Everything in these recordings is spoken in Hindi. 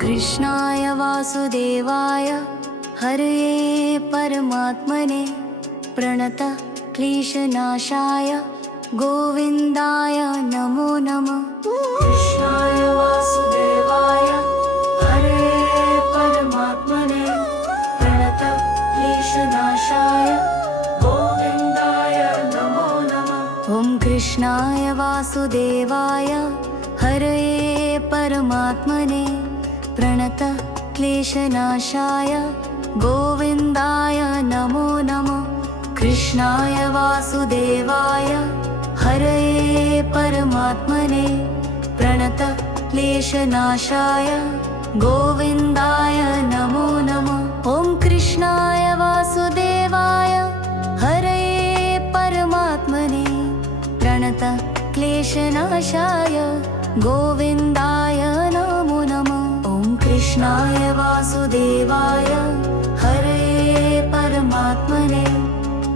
कृष्णाय वासुदेवाय हरये परमात्मने प्रणत क्लेशनाशाय गोविन्दाय नमो नमः। कृष्णाय वासुदेवाय हरये परमात्मने प्रणत क्लेशनाशाय गोविन्दाय नमो नमः। ॐ कृष्णाय वासुदेवाय हरये परमात्मने प्रणत क्लेशनाशाय गोविन्दाय नमो नमः। कृष्णाय वासुदेवाय हरये परमात्मने प्रणत क्लेशनाशाय गोविन्दाय नमो नमः। ॐ कृष्णाय वासुदेवाय हरये परमात्मने प्रणत क्लेशनाशाय गोविन्दाय नमो नमः। ॐ कृष्णाय वासुदेवाय हरये परमात्मने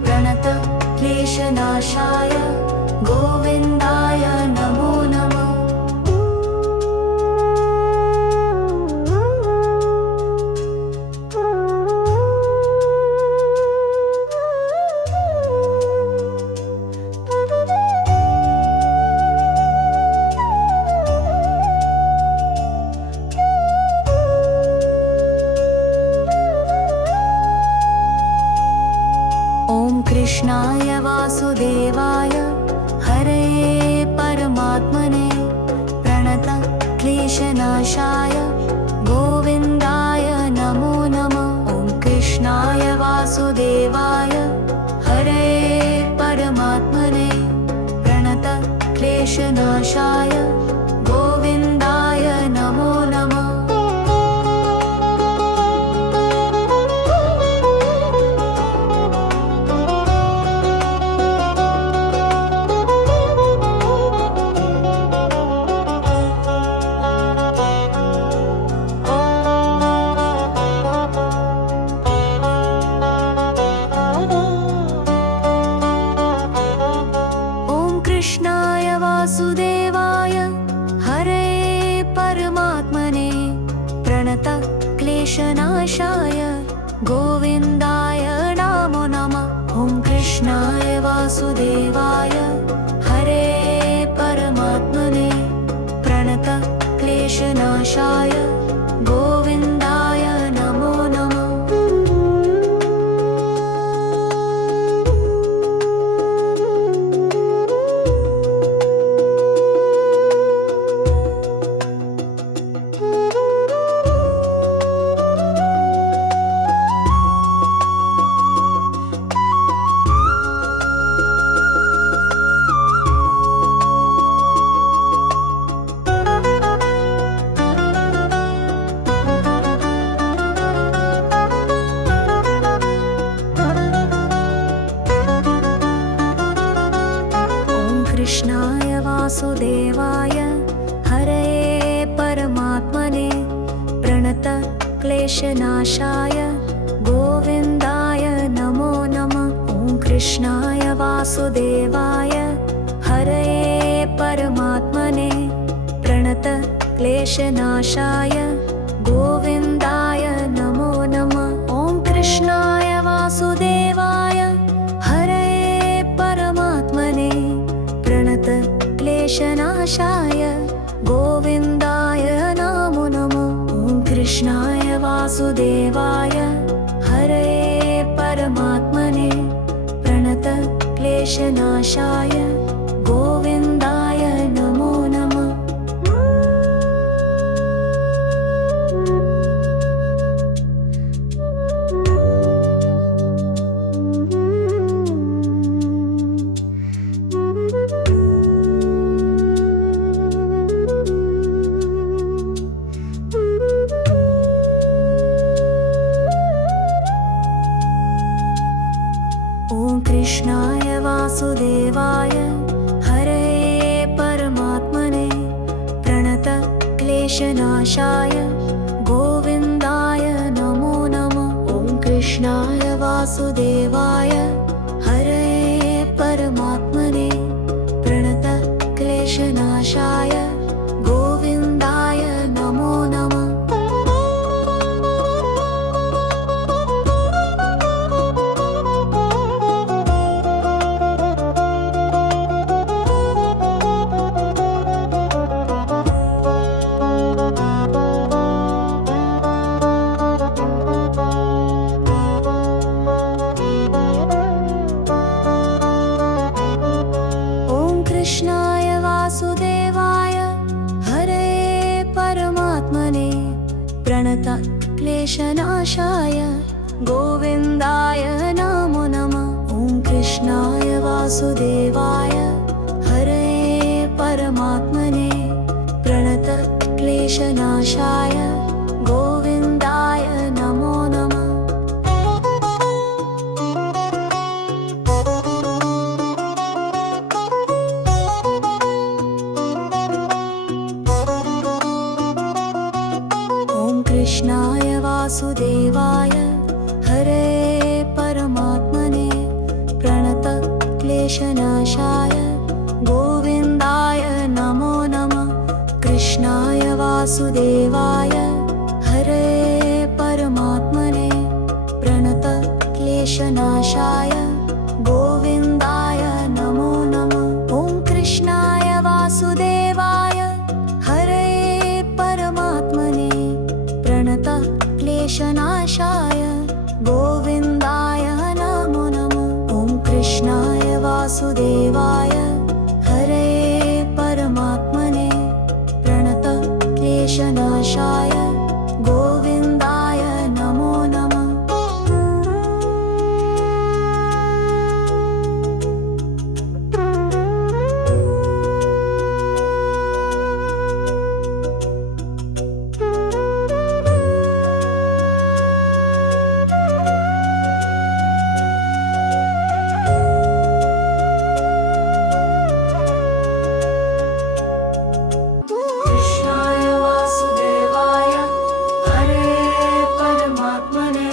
प्रणत क्लेशनाशाय गोविन्दाय नमो नमः। कृष्णाय वासुदेवाय हरये परमात्मने प्रणत क्लेशनाशाय गोविन्दाय नमो नमः। ॐ कृष्णाय वासुदेवाय हरये परमात्मने प्रणत क्लेशनाशाय गोविन्दाय नमो नमः। कृष्णाय वासुदेवाय हरये परमात्मने प्रणत क्लेशनाशाय गोविन्दाय नमो नमः। ॐ कृष्णाय वासुदेवाय हरये परमात्मने प्रणत क्लेशनाशाय गोविन्दाय नमो नमः। कृष्णाय वासुदेवाय हरये परमात्मने प्रणत क्लेशनाशाय गोविन्दाय नमो नमः। ॐ कृष्णाय वासुदेवाय हरये परमात्मने प्रणत क्लेशनाशाय गोविन्दाय नमो नमः। ॐ कृष्णाय वासुदेवाय हरये परमात्मने प्रणत क्लेशनाशाय गोविन्दाय नमो नमः। ॐ कृष्णाय वासुदेवाय हरये परमात्मने प्रणत क्लेशनाशाय गोविन्दाय नमो नमः। कृष्णाय वासुदेवाय हरये परमात्मने प्रणत क्लेशनाशाय गोविन्दाय नमो नमः। ॐ कृष्णाय वासुदेवाय हरये परमात्मने प्रणत क्लेशनाशाय गोविन्दाय नमो नमः। क्लेशनाशाय गोविन्दाय नमो नमः। ॐ कृष्णाय वासुदेवाय हरये परमात्मने प्रणतक्लेशनाशाय गोविन्दाय नमो नमः। ॐ कृष्णाय वासुदेवाय हरये परमात्मने प्रणतक्लेशनाशाय गोविन्दाय नमो नमः। कृष्णाय वासुदेवाय हरये परमात्मने प्रणतक्लेशनाशाय गोविन्दाय नमो नमः। ॐ कृष्णाय वासुदेवाय हरये परमात्मने प्रणतक्लेशनाशाय गोविन्दाय नमो नमः। ॐ कृष्णाय वासुदेवाय हरये परमात्मने प्रणतक्लेशनाशाय गोविन्दाय नमो नमः। कृष्णाय वासुदेवाय हरये परमात्मने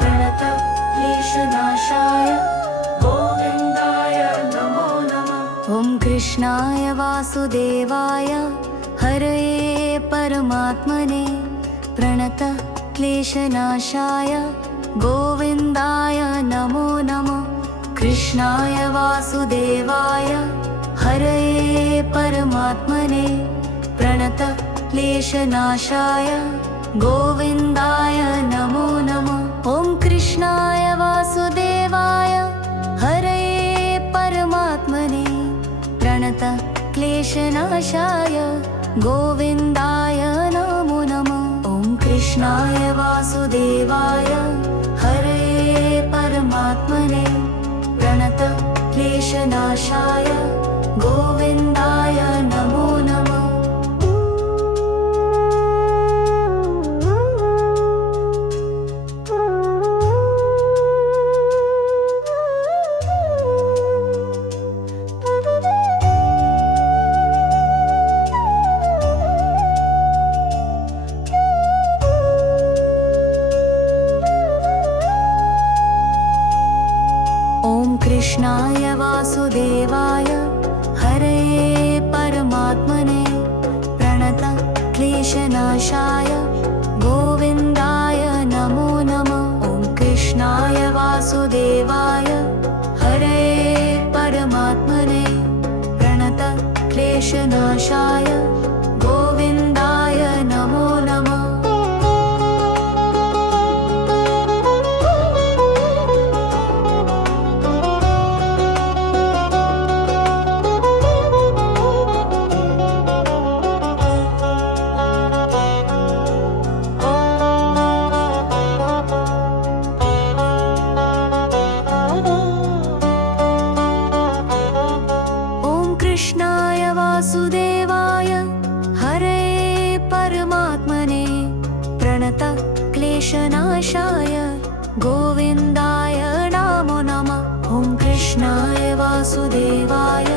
प्रणतक्लेशनाशाय गोविन्दाय नमो नमः। ॐ कृष्णाय वासुदेवाय हरये परमात्मने प्रणतक्लेशनाशाय गोविन्दाय नमो नमः। कृष्णाय वासुदेवाय हरये परमात्मने प्रणतक्लेशनाशाय गोविन्दाय नमो नमः। ॐ कृष्णाय वासुदेवाय हरये परमात्मने प्रणतक्लेशनाशाय गोविन्दाय नमो नमः। ॐ कृष्णाय वासुदेवाय हरये परमात्मने प्रणतक्लेशनाशाय गोविन्दाय नमो नमः। ॐ कृष्णाय वासुदेवाय हरये परमात्मने प्रणतक्लेशनाशाय गोविन्दाय नमो नमः। ॐ कृष्णाय वासुदेवाय हरये परमात्मने प्रणतक्लेशनाशाय गोविन्दाय नमो नमः। कृष्णाय वासुदेवाय हरये परमात्मने प्रणतक्लेशनाशाय गोविन्दाय नमो नमः। ॐ कृष्णाय वासुदेवाय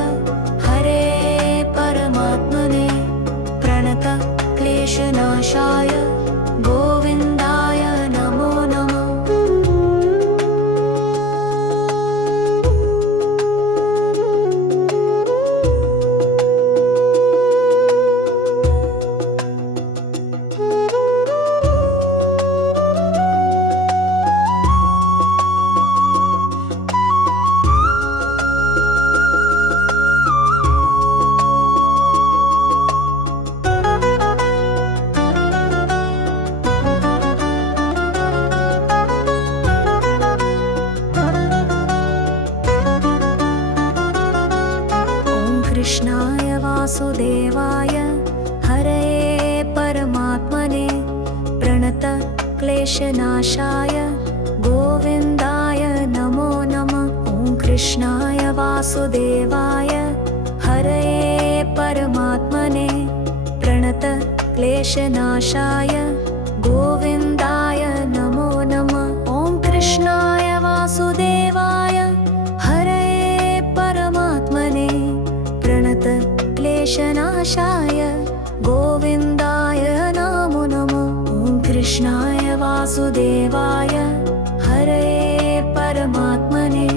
हरये परमात्मने प्रणतक्लेशनाशाय गोविन्दाय नमो नमः। कृष्णाय वासुदेवाय हरये परमात्मने प्रणतक्लेशनाशाय क्लेशनाशाय गोविन्दाय नमो नमः। ॐ कृष्णाय वासुदेवाय हरये परमात्मने प्रणत क्लेशनाशाय गोविन्दाय नमो नमः। ॐ कृष्णाय वासुदेवाय हरये परमात्मने प्रणत क्लेशनाशाय गोविन्दाय नमो नमः। ॐ कृष्णाय वासुदेवाय हरये परमात्मने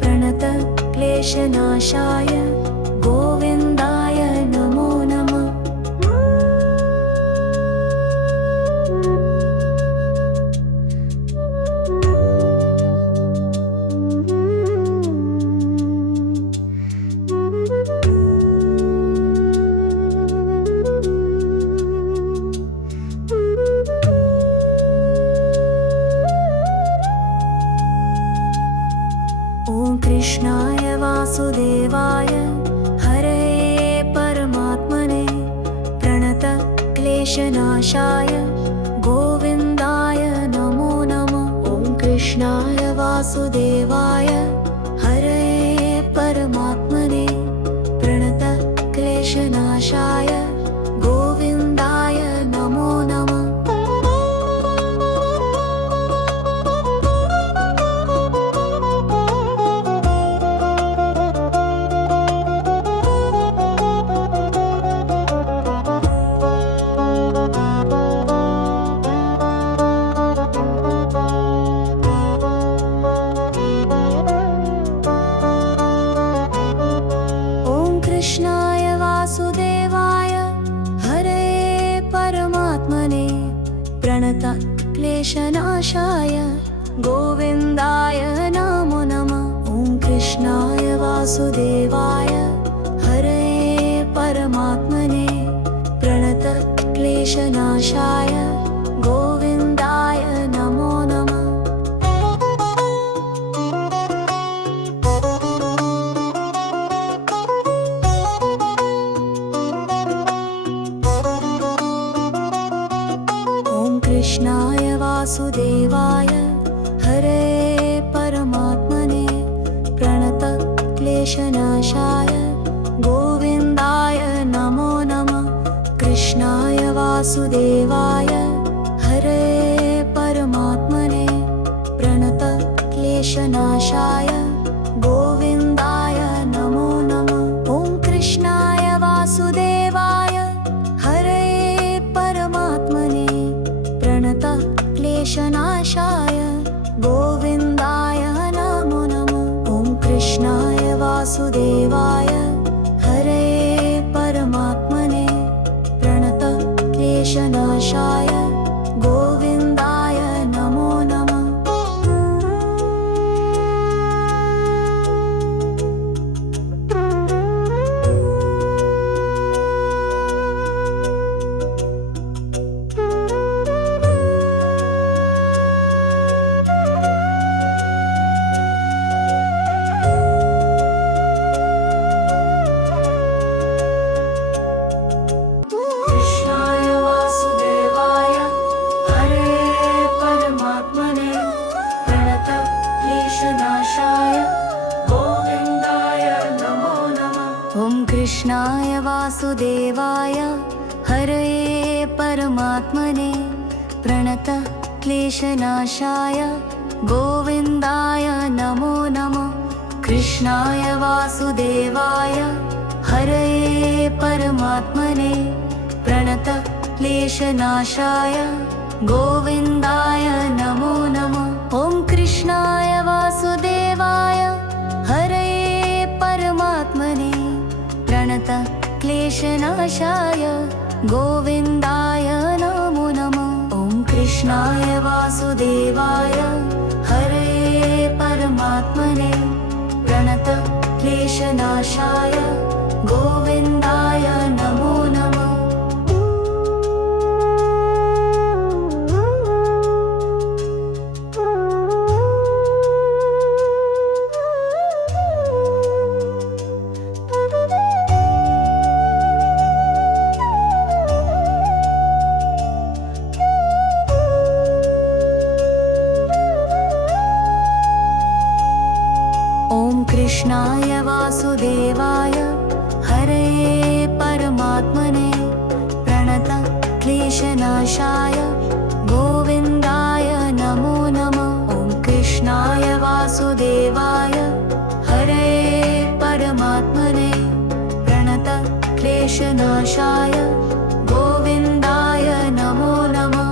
प्रणत क्लेशनाशाय गोविन्दाय नमो नमः। ॐ कृष्णाय वासुदेवाय हरये परमात्मने प्रणत क्लेशनाशाय गोविन्दाय नमो नमः। ॐ कृष्णाय वासुदेवाय हरये परमात्मने प्रणत क्लेशनाशाय गोविन्दाय नमो नमः। ॐ कृष्णाय वासुदेवाय हरये परमात्मने प्रणत क्लेशनाशाय गोविन्दाय नमो नमः। ॐ कृष्णाय वासुदेवाय हरये परमात्मने प्रणत क्लेशनाशाय गोविन्दाय नमो नमः। ॐ कृष्णाय वासुदेवाय हरये परमात्मने प्रणत क्लेशनाशाय गोविन्दाय नमो नमः। कृष्णाय वासुदेवाय हरये परमात्मने प्रणत क्लेशनाशाय गोविन्दाय नमो नमः। ॐ कृष्णाय वासुदेवाय हरये परमात्मने प्रणत क्लेशनाशाय गोविन्दाय नमो नमः। ॐ कृष्णाय वासुदेवाय हरये परमात्मने प्रणत क्लेशनाशाय गोविन्दाय नमो नमः। कृष्णाय वासुदेवाय हरये परमात्मने प्रणत क्लेशनाशाय गोविन्दाय नमो नमः। ॐ कृष्णाय वासुदेवाय हरये परमात्मने प्रणत क्लेशनाशाय गोविन्दाय नमो नमः। कृष्णाय वासुदेवाय हरये परमात्मने प्रणत क्लेशनाशाय गोविन्दाय नमो नमः। ॐ कृष्णाय वासुदेवाय हरये परमात्मने प्रणत क्लेशनाशाय गोविन्दाय नमो नमः। ॐ कृष्णाय वासुदेवाय हरये परमात्मने प्रणत क्लेशनाशाय गोविन्दाय नमो नमः। क्लेशनाशाय गोविन्दाय नमो नमः।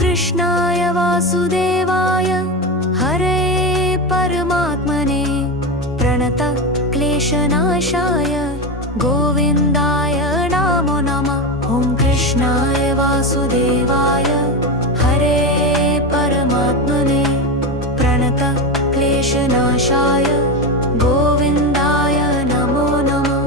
कृष्णाय वासुदेवाय हरे परमात्मने प्रणत क्लेशनाशाय गोविन्दाय नमो नमः। ॐ कृष्णाय वासुदेवाय हरे परमात्मने प्रणत क्लेशनाशाय गोविन्दाय नमो नमः।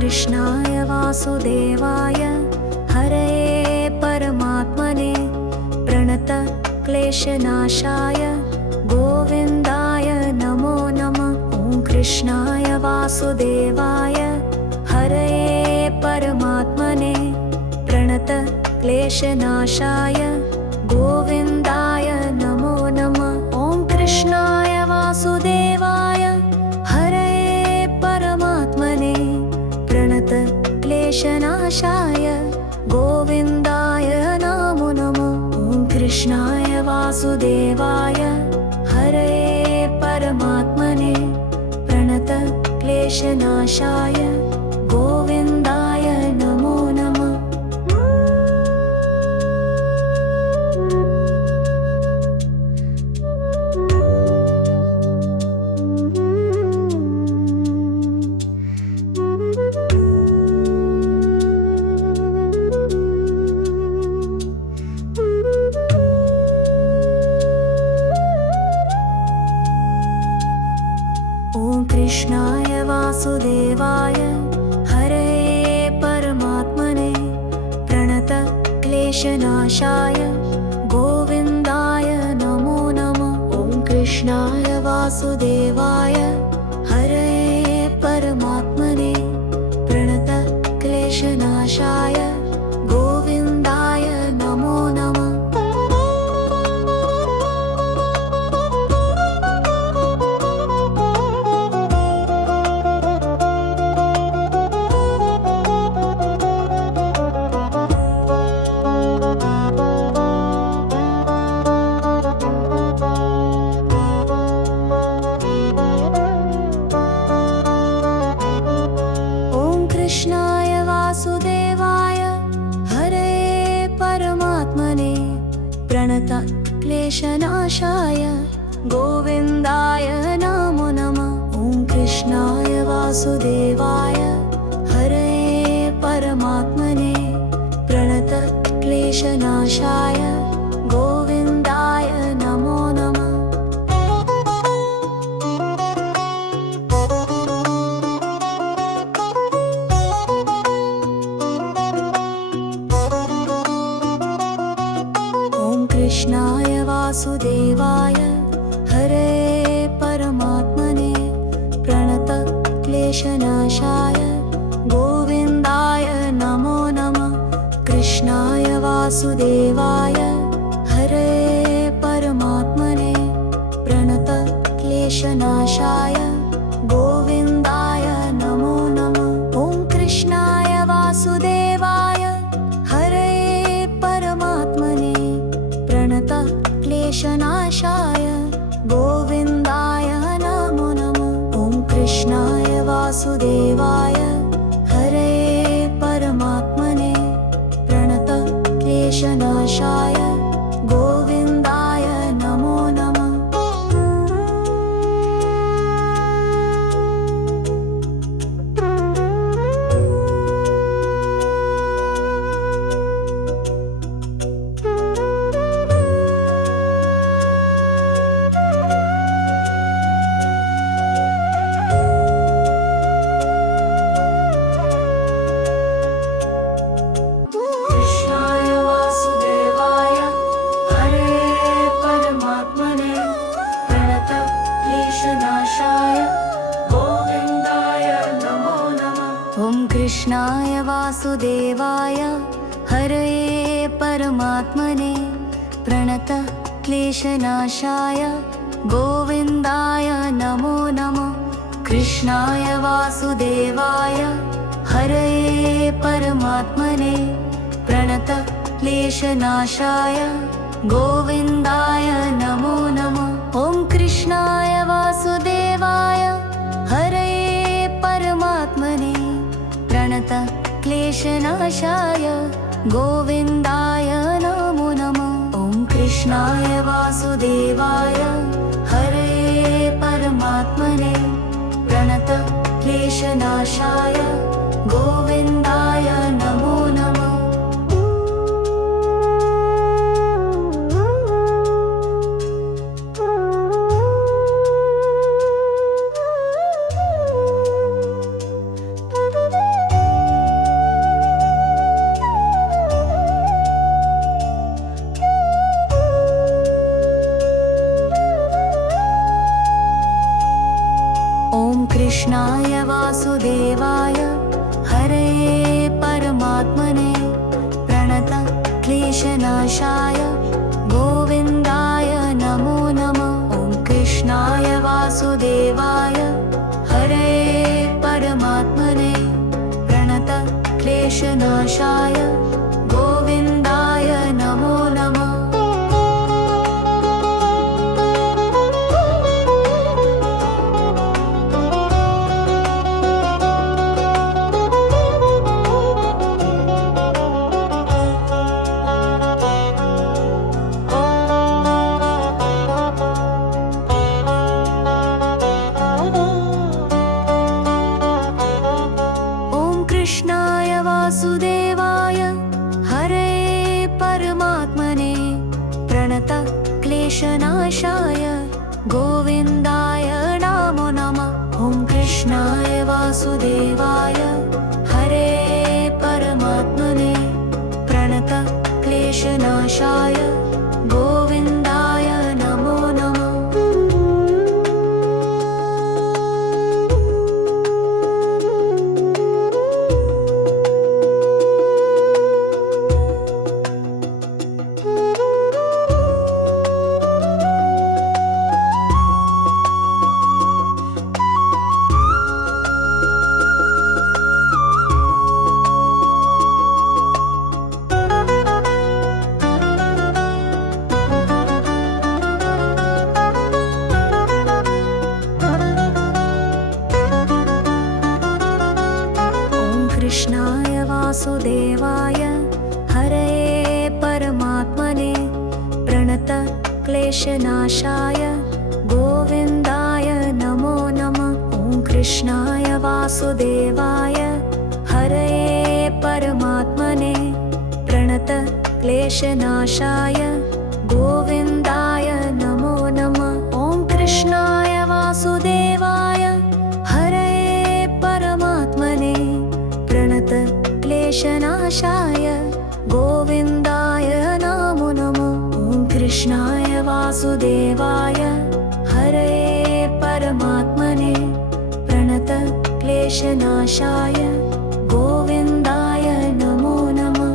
कृष्णाय वासुदेवाय हरे परमात्मने प्रणत क्लेशनाशाय गोविन्दाय नमो नमः। ॐ कृष्णाय वासुदेवाय हरे परमात्मने प्रणत क्लेशनाशाय गोविन्दाय नमो नमः। ॐ कृष्णाय वासुदेवाय हरे परमात्मने प्रणत क्लेशनाशाय गोविन्दाय नमो नमः। ॐ कृष्णाय वासुदेवाय हरे परमात्मने प्रणत क्लेशनाशाय गोविन्दाय नमो नमः। ॐ कृष्णाय वासुदेवाय हरे परमात्मने प्रणत क्लेशनाशाय गोविन्दाय नमो नमः। ॐ कृष्णाय वासुदेवाय हरे परमात्मने प्रणत क्लेशनाशाय गोविन्दाय नमो नमः। कृष्णाय वासुदेवाय हरे परमात्मने प्रणत क्लेशनाशाय गोविन्दाय नमो नमः। ॐ कृष्णाय वासुदेवाय हरे परमात्मने प्रणत क्लेशनाशाय गोविन्दाय नमो नमः। कृष्णाय वासुदेवाय हरे परमात्मने प्रणत क्लेशनाशाय गोविन्दाय नमो नमः। कृष्णाय वासुदेवाय हरे परमात्मने प्रणत क्लेशनाशाय गोविन्दाय नमो नमः। ॐ कृष्णाय वासुदेवाय हरे परमात्मने प्रणत क्लेशनाशाय गोविन्दाय नमो नमः। ॐ कृष्णाय वासुदेवाय हरे परमात्मने प्रणत क्लेशनाशाय वासुदेवाय हरये परमात्मने प्रणत क्लेशनाशाय गोविन्दाय नमो नमः। कृष्णाय वासुदेवाय हरये परमात्मने प्रणत क्लेशनाशाय गोविन्दाय नमो नमः। ॐ कृष्णाय वासुदेवाय हरये परमात्मने प्रणत क्लेशनाशाय गोविन्दाय नमो नमः। ॐ कृष्णाय वासुदेवाय हरये परमात्मने प्रणत क्लेशनाशाय गोविन्दाय नमो नमः। कृष्णाय वासुदेवाय हरये परमात्मने प्रणत क्लेशनाशाय गोविन्दाय नमो नमः। ॐ कृष्णाय वासुदेवाय हरये परमात्मने प्रणत क्लेशनाशाय गोविन्दाय नमो नमः। कृष्णाय वासुदेवाय हरये परमात्मने प्रणत क्लेशनाशाय गोविन्दाय नमो नमः। ॐ कृष्णाय वासुदेवाय हरये परमात्मने प्रणत क्लेशनाशाय गोविन्दाय नमो नमः। कृष्णाय वासुदेवाय हरये परमात्मने प्रणत क्लेशनाशाय गोविन्दाय नमो नमः। ॐ कृष्णाय वासुदेवाय हरये परमात्मने प्रणत क्लेशनाशाय गोविन्दाय नमो नमः। ॐ कृष्णाय वासुदेवाय हरये परमात्मने प्रणत क्लेशनाशाय गोविन्दाय नमो नमः। ॐ कृष्णाय वासुदेवाय हरये परमात्मने प्रणत क्लेशनाशाय गोविन्दाय नमो नमः।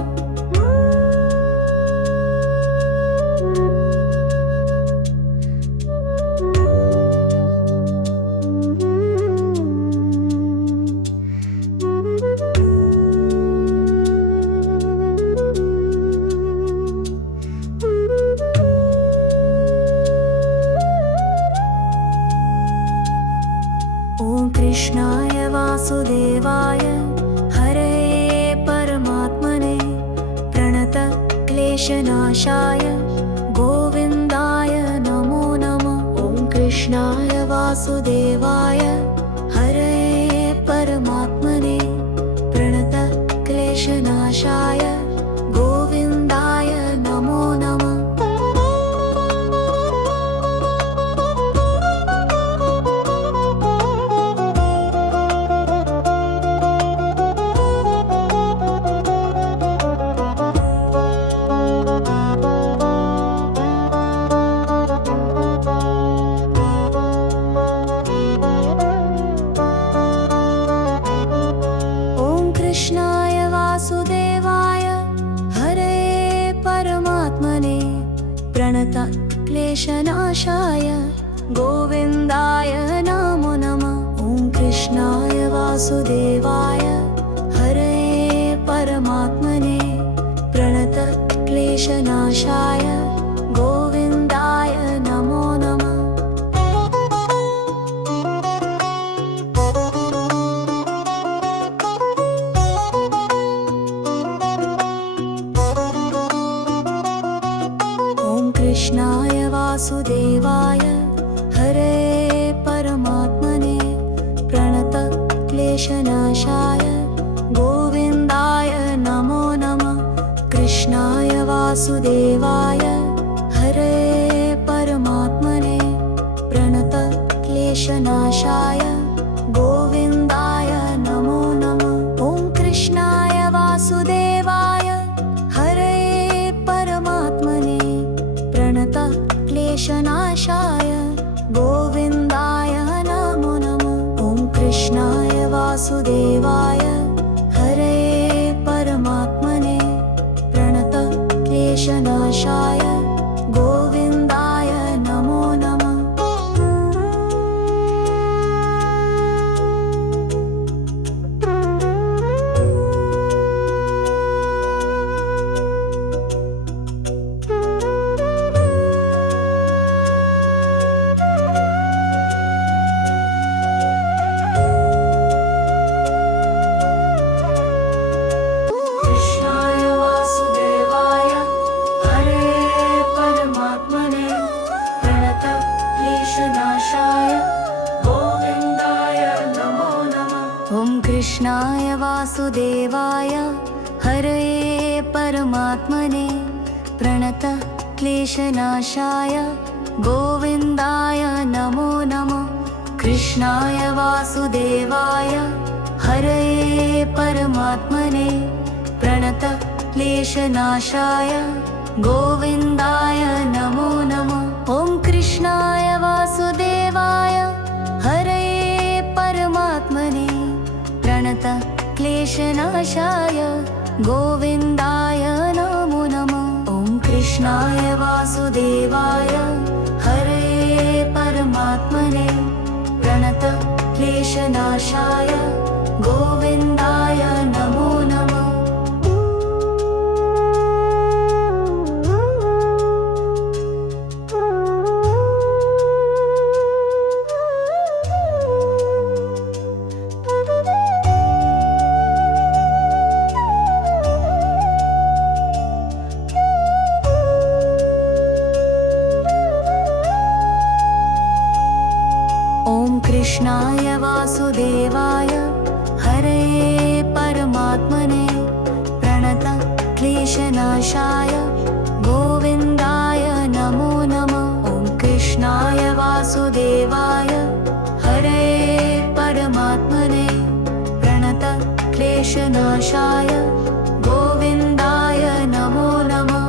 ॐ कृष्णाय वासुदेवाय हरये परमात्मने प्रणत क्लेशनाशाय गोविन्दाय नमो नमः। ॐ कृष्णाय वासुदेवाय हरये परमात्मने प्रणत क्लेशनाशाय गोविन्दाय नमो नमः। कृष्णाय प्रणतक्लेशनाशाय गोविन्दाय नमो नमः। ॐ कृष्णाय वासुदेवाय हरे परमात्मने प्रणतक्लेशनाशाय गोविन्दाय नमो नमः। कृष्णाय वासुदेवाय हरे परमात्मने प्रणतक्लेशनाशाय गोविन्दाय नमो नमः। कृष्णाय वासुदेवाय हरे परमात्मने प्रणतक्लेशनाशाय गोविन्दाय नमो नमः। ॐ कृष्णाय वासुदेवाय हरे परमात्मने प्रणतक्लेशनाशाय गोविन्दाय नमो नमः। ॐ कृष्णाय वासुदेवाय हरे परमात्मने प्रणतक्लेशनाशाय गोविन्दाय नमो नमः। कृष्णाय वासुदेवाय हरे परमात्मने प्रणतक्लेशनाशाय गोविन्दाय नमो नमः। कृष्णाय वासुदेवाय हरे परमात्मने प्रणतक्लेशनाशाय गोविन्दाय नमो नमः। ॐ कृष्णाय वासुदेवाय हरे परमात्मने प्रणतक्लेशनाशाय गोविन्दाय नमो नमः। ॐ कृष्णाय वासुदेवाय हरे परमात्मने प्रणतक्लेशनाशाय गोविन्दाय नमो नमः। कृष्णाय वासुदेवाय हरे परमात्मने प्रणतक्लेशनाशाय गोविन्दाय नमो नमः। ॐ कृष्णाय वासुदेवाय हरे परमात्मने प्रणतक्लेशनाशाय गोविन्दाय नमो नमः।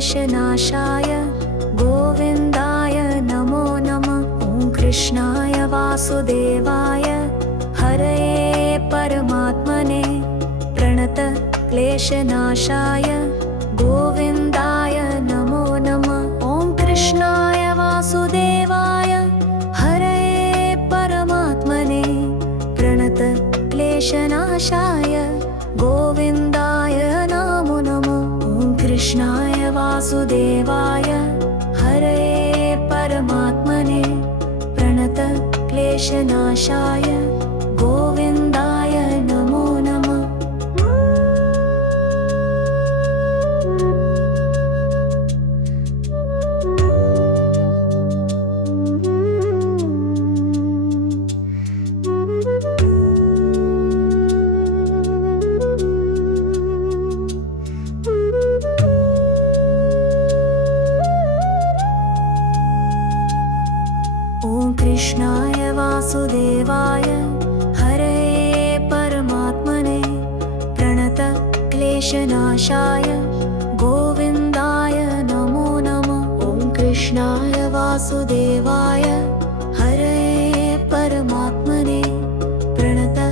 क्लेशनाशाय गोविन्दाय नमो नमः। ॐ कृष्णाय वासुदेवाय हरये परमात्मने प्रणत क्लेशनाशाय गोविन्दाय नमो नमः। ॐ कृष्णाय वासुदेवाय हरये परमात्मने प्रणत क्लेशनाशाय गोविन्दाय नमो नमः। ॐ कृष्णाय वासुदेवाय हरये परमात्मने प्रणत क्लेशनाशाय गोविन्दाय नमो नमः। ॐ कृष्णाय वासुदेवाय हरये परमात्मने प्रणत क्लेशनाशाय गोविन्दाय नमो नमः। ॐ कृष्णाय वासुदेवाय हरये परमात्मने प्रणत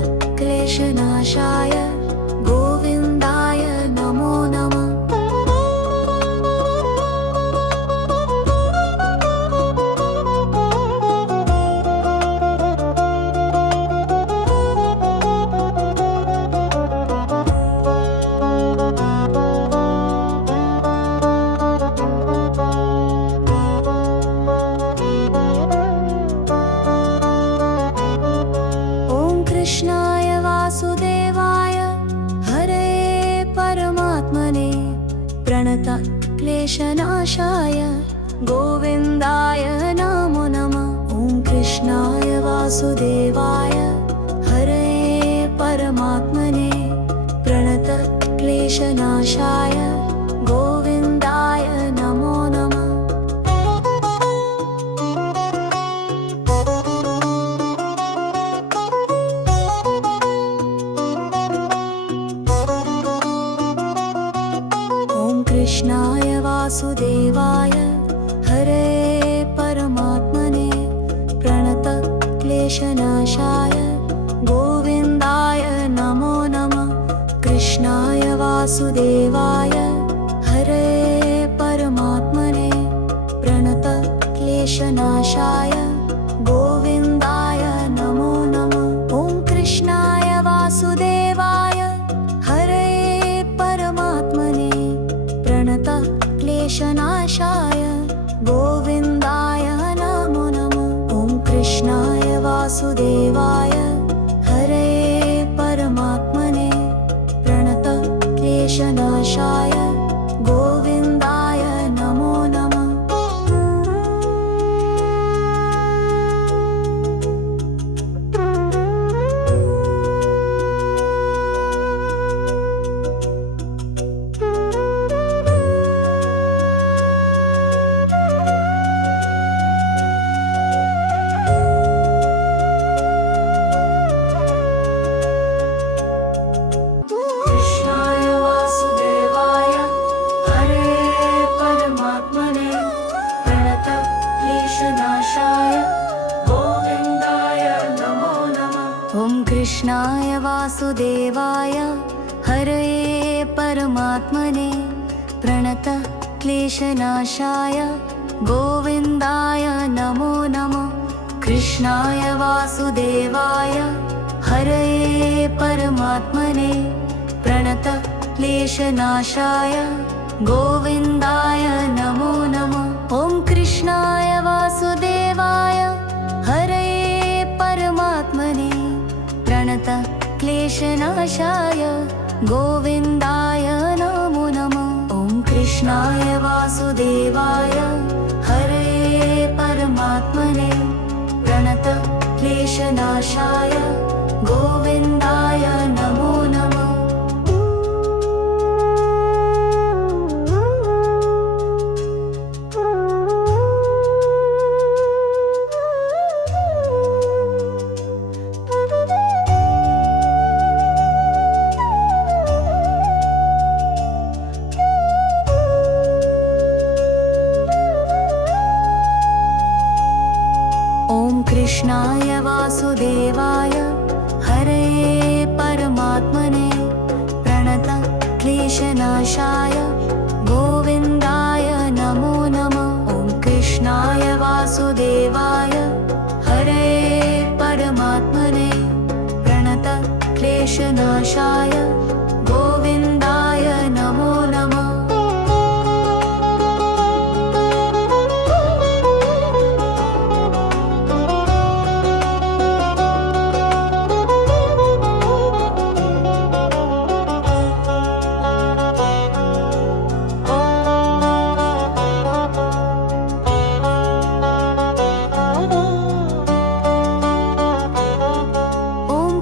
क्लेशनाशाय गोविन्दाय नमो नमः। कृष्णाय वासुदेवाय हरये परमात्मने प्रणत क्लेशनाशाय गोविन्दाय नमो नमः। ॐ कृष्णाय वासुदेवाय हरये परमात्मने प्रणत क्लेशनाशाय गोविन्दाय नमो नमः। कृष्णाय वासुदेवाय हरये परमात्मने प्रणत क्लेशनाशाय गोविन्दाय नमो नमः। कृष्णाय वासुदेवाय हरये परमात्मने प्रणत क्लेशनाशाय गोविन्दाय नमो नमः। ॐ कृष्णाय वासुदेवाय हरये परमात्मने प्रणत क्लेशनाशाय गोविन्दाय नमो नमः। ॐ कृष्णाय वासुदेवाय हरये परमात्मने प्रणत क्लेशनाशाय गोविन्दाय नमो नमः। कृष्णाय वासुदेवाय हरये परमात्मने प्रणत क्लेशनाशाय गोविन्दाय नमो नमः। कृष्णाय वासुदेवाय हरये परमात्मने प्रणत क्लेशनाशाय गोविन्दाय नमो नमः। ॐ कृष्णाय वासुदेवाय हरये परमात्मने प्रणत क्लेशनाशाय गोविन्दाय नमो नमः। ॐ कृष्णाय वासुदेवाय हरये परमात्मने प्रणत क्लेशनाशाय गोविन्दाय नमो नमः। क्लेशनाशाय गोविन्दाय नमो नमः। ॐ कृष्णाय वासुदेवाय हरे परमात्मने प्रणतक्लेशनाशाय गोविन्दाय नमो नमः।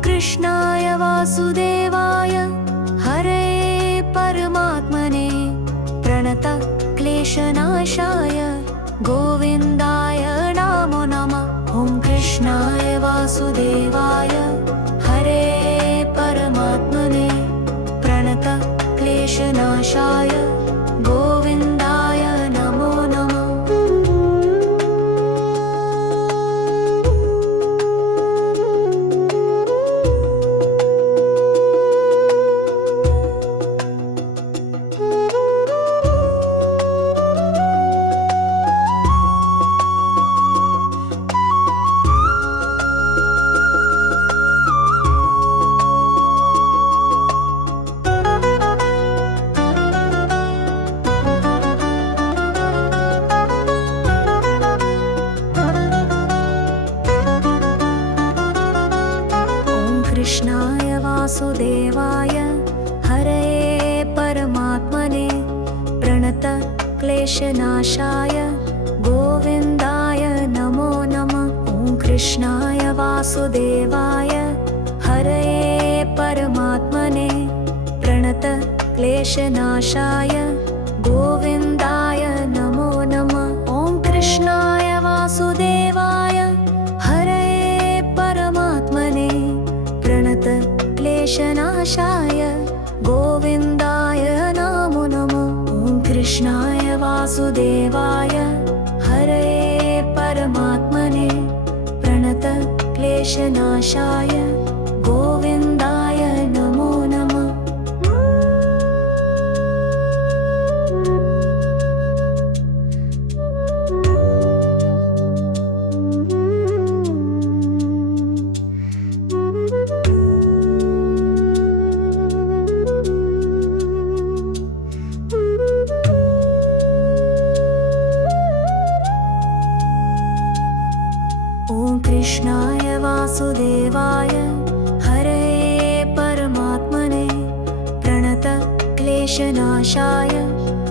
कृष्णाय वासुदेवाय हरे परमात्मने प्रणतक्लेशनाशाय गोविन्दाय नमो नमः। ॐ कृष्णाय वासुदेवाय हरे परमात्मने प्रणतक्लेशनाशाय गोविन्दाय नमो नमः। कृष्णाय वासुदेवाय हरे परमात्मने प्रणतक्लेशनाशाय गोविन्दाय नमो नमः। ॐ कृष्णाय वासुदेवाय हरे परमात्मने प्रणतक्लेशनाशाय गोविन्दाय नमो नमः। ॐ कृष्णाय वासुदेवाय हरे परमात्मने प्रणतक्लेशनाशाय गोविन्दाय नमो नमः। ॐ कृष्णाय वासुदेवाय हरे परमात्मने प्रणतक्लेशनाशाय गोविन्दाय नमो नमः। कृष्णाय वासुदेवाय हरे परमात्मने प्रणतक्लेशनाशाय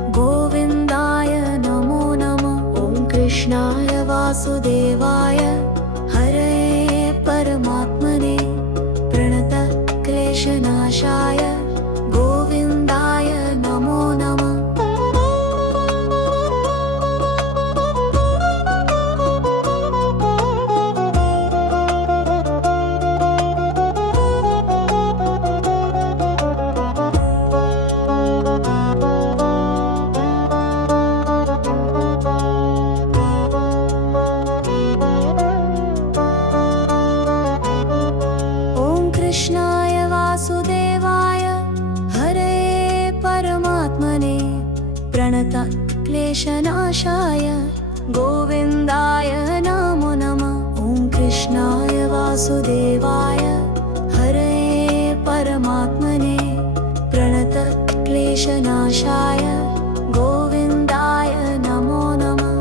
गोविन्दाय नमो नमः। ॐ कृष्णाय वासुदेवाय हरे परमात्मने प्रणतक्लेशनाशाय गोविन्दाय नमो नमः। कृष्णाय वासुदेवाय हरे परमात्मने प्रणतक्लेशनाशाय गोविन्दाय नमो नमः। ॐ कृष्णाय वासुदेवाय हरे परमात्मने प्रणतक्लेशनाशाय गोविन्दाय नमो नमः।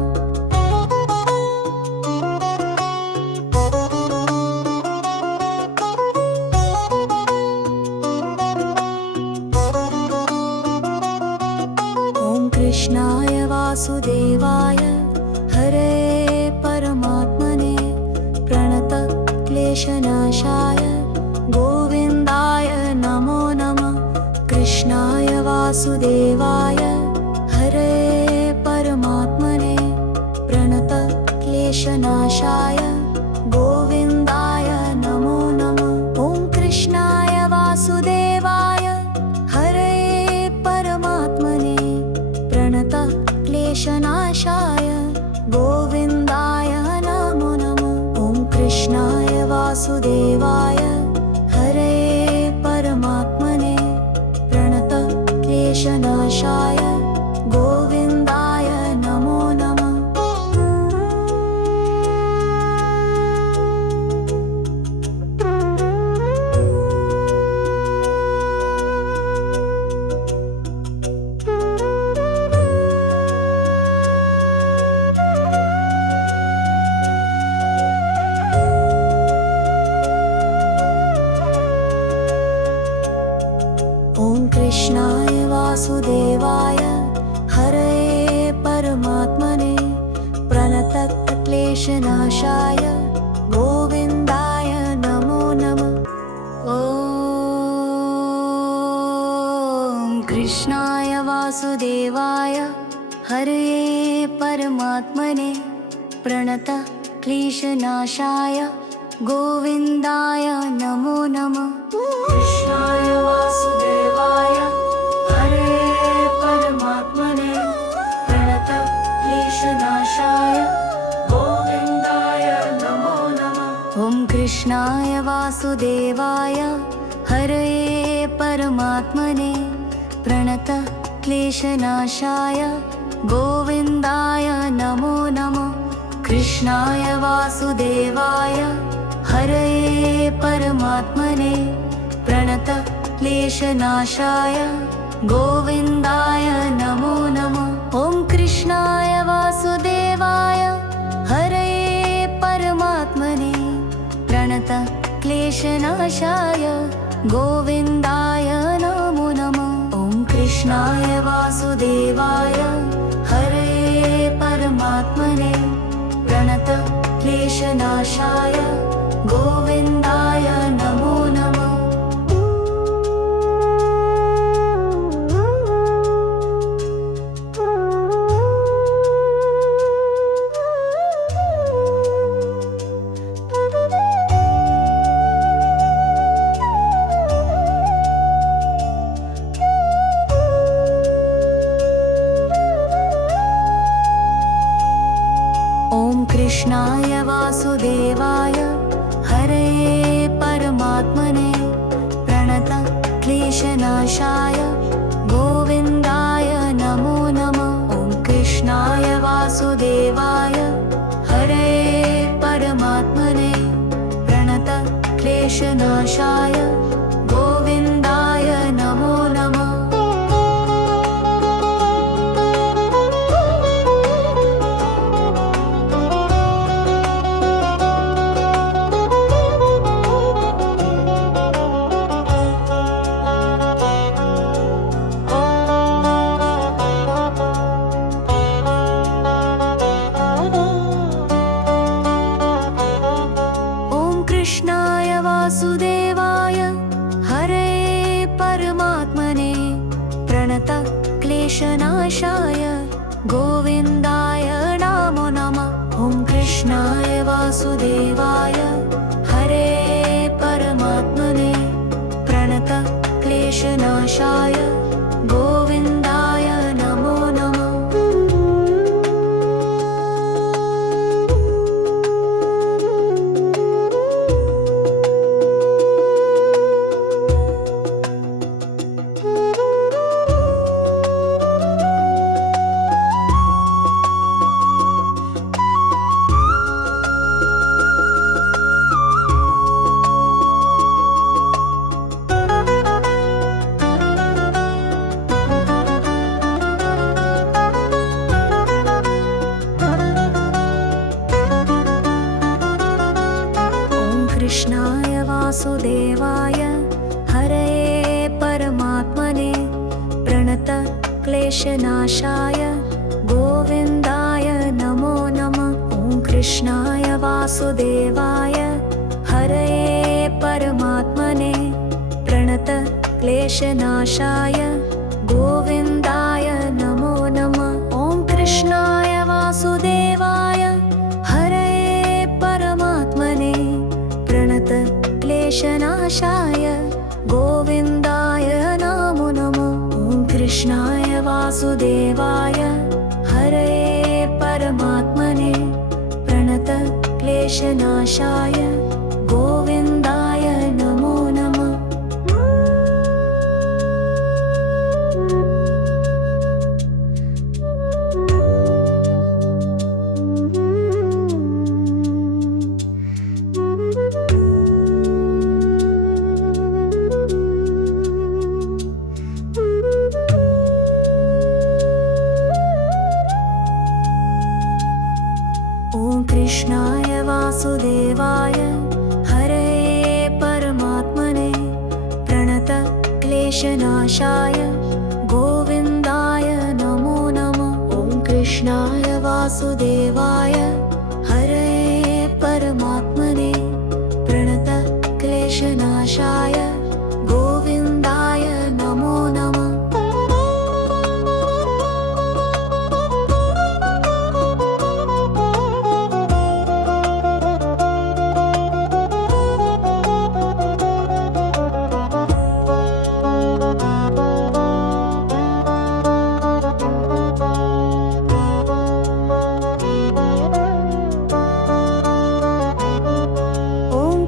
कृष्णाय वासुदेवाय हरे परमात्मने प्रणतक्लेशनाशाय गोविन्दाय नमो नमः। कृष्णाय वासुदेवाय हरे परमात्मने प्रणतक्लेशनाशाय गोविन्दाय नमो नमः। ॐ कृष्णाय वासुदेवाय हरे परमात्मने प्रणतक्लेशनाशाय गोविन्दाय नमो नमः। ॐ कृष्णाय वासुदेवाय हरे परमात्मने प्रणतक्लेशनाशाय क्लेशनाशाय गोविन्दाय नमो नमः। ॐ कृष्णाय वासुदेवाय हरये परमात्मने प्रणतक्लेशनाशाय गोविन्दाय नमो नमः। ॐ कृष्णाय वासुदेवाय हरये परमात्मने प्रणतक्लेशनाशाय गोविन्दाय नमो नमः। कृष्णाय वासुदेवाय हरे परमात्मने प्रणतक्लेशनाशाय गोविन्दाय नमो नमः। ॐ कृष्णाय वासुदेवाय हरे परमात्मने प्रणतक्लेशनाशाय गोविन्दाय नमो नमः। कृष्णाय वासुदेवाय हरे परमात्मने प्रणतक्लेशनाशाय गोविन्दाय नमो नमः। ॐ कृष्णाय वासुदेवाय हरे परमात्मने प्रणतक्लेशनाशाय गोविन्दाय नमो नमः। ॐ कृष्णाय वासुदेवाय हरे परमात्मने प्रणतक्लेशनाशाय गोविन्दाय नमो नमः। ॐ कृष्णाय वासुदेवाय हरे परमात्मने प्रणतक्लेशनाशाय गोविन्दाय नमो नमः। ॐ कृष्णाय वासुदेवाय हरे परमात्मने प्रणतक्लेशनाशाय गोविन्दाय नमो नमः। कृष्णाय वासुदेवाय हरे परमात्मने प्रणतक्लेशनाशाय गोविन्दाय नमो नमः। ॐ कृष्णाय वासुदेवाय हरे परमात्मने प्रणतक्लेशनाशाय गोविन्दाय नमो नमः। कृष्णाय वासुदेवाय हरे परमात्मने प्रणतक्लेशनाशाय गोविन्दाय नमो नमः। ॐ कृष्णाय वासुदेवाय हरे परमात्मने प्रणतक्लेशनाशाय गोविन्दाय नमो नमः। ॐ कृष्णाय वासुदेवाय हरे परमात्मने प्रणतक्लेशनाशाय गोविन्दाय नमो नमः। ॐ कृष्णाय वासुदेवाय हरे परमात्मने प्रणतक्लेशनाशाय गोविन्दाय नमो नमः। कृष्णाय वासुदेवाय हरये परमात्मने प्रणत क्लेशनाशाय गोविन्दाय नमो नमः। ॐ कृष्णाय वासुदेवाय हरये परमात्मने प्रणत क्लेशनाशाय गोविन्दाय नमो नमः।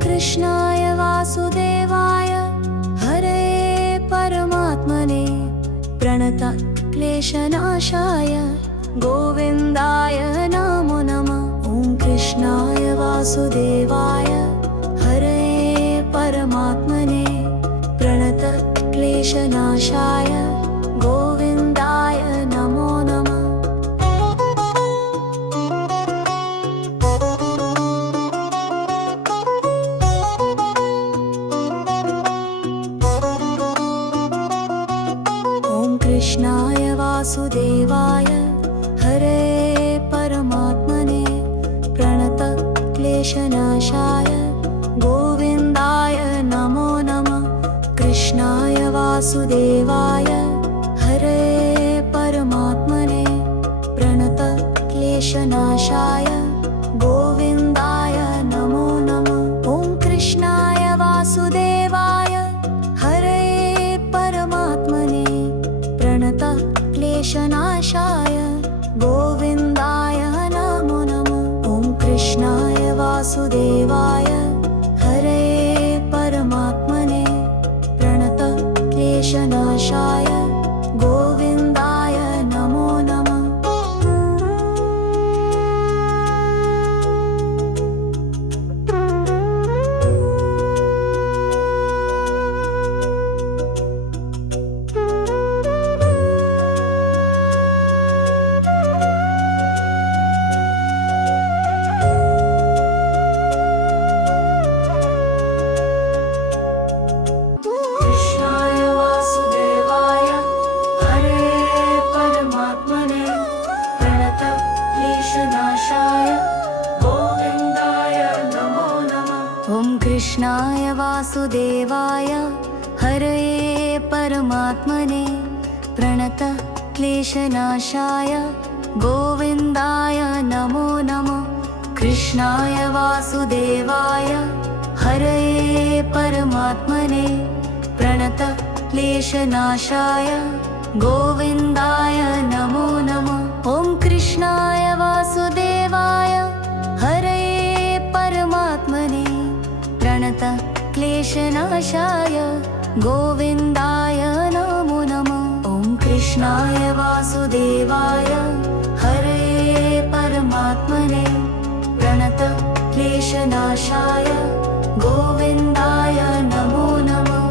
कृष्णाय वासुदेवाय हरये परमात्मने प्रणत क्लेशनाशाय गोविन्दाय नमो नमः। ॐ कृष्णाय वासुदेवाय हरये परमात्मने प्रणत क्लेशनाशाय गोविन्दाय नमो नमः। कृष्णाय वासुदेवाय हरये परमात्मने प्रणत क्लेशनाशाय गोविन्दाय नमो नमः। कृष्णाय वासुदेवाय हरये परमात्मने प्रणत क्लेशनाशाय गोविन्दाय नमो नमः। ॐ कृष्णाय वासुदेवाय हरये परमात्मने प्रणत क्लेशनाशाय गोविन्दाय नमो नमः। ॐ कृष्णाय वासुदेवाय हरये परमात्मने प्रणत क्लेशनाशाय गोविन्दाय नमो नमः। कृष्णाय वासुदेवाय हरये परमात्मने प्रणत क्लेशनाशाय गोविन्दाय नमो नमः। कृष्णाय वासुदेवाय हरये परमात्मने प्रणत क्लेशनाशाय गोविन्दाय नमो नमः। ॐ कृष्णाय वासुदेवाय हरये परमात्मने प्रणत क्लेशनाशाय गोविन्दाय नमो नमः। ॐ कृष्णाय वासुदेवाय हरये परमात्मने प्रणत क्लेशनाशाय गोविन्दाय नमो नमः।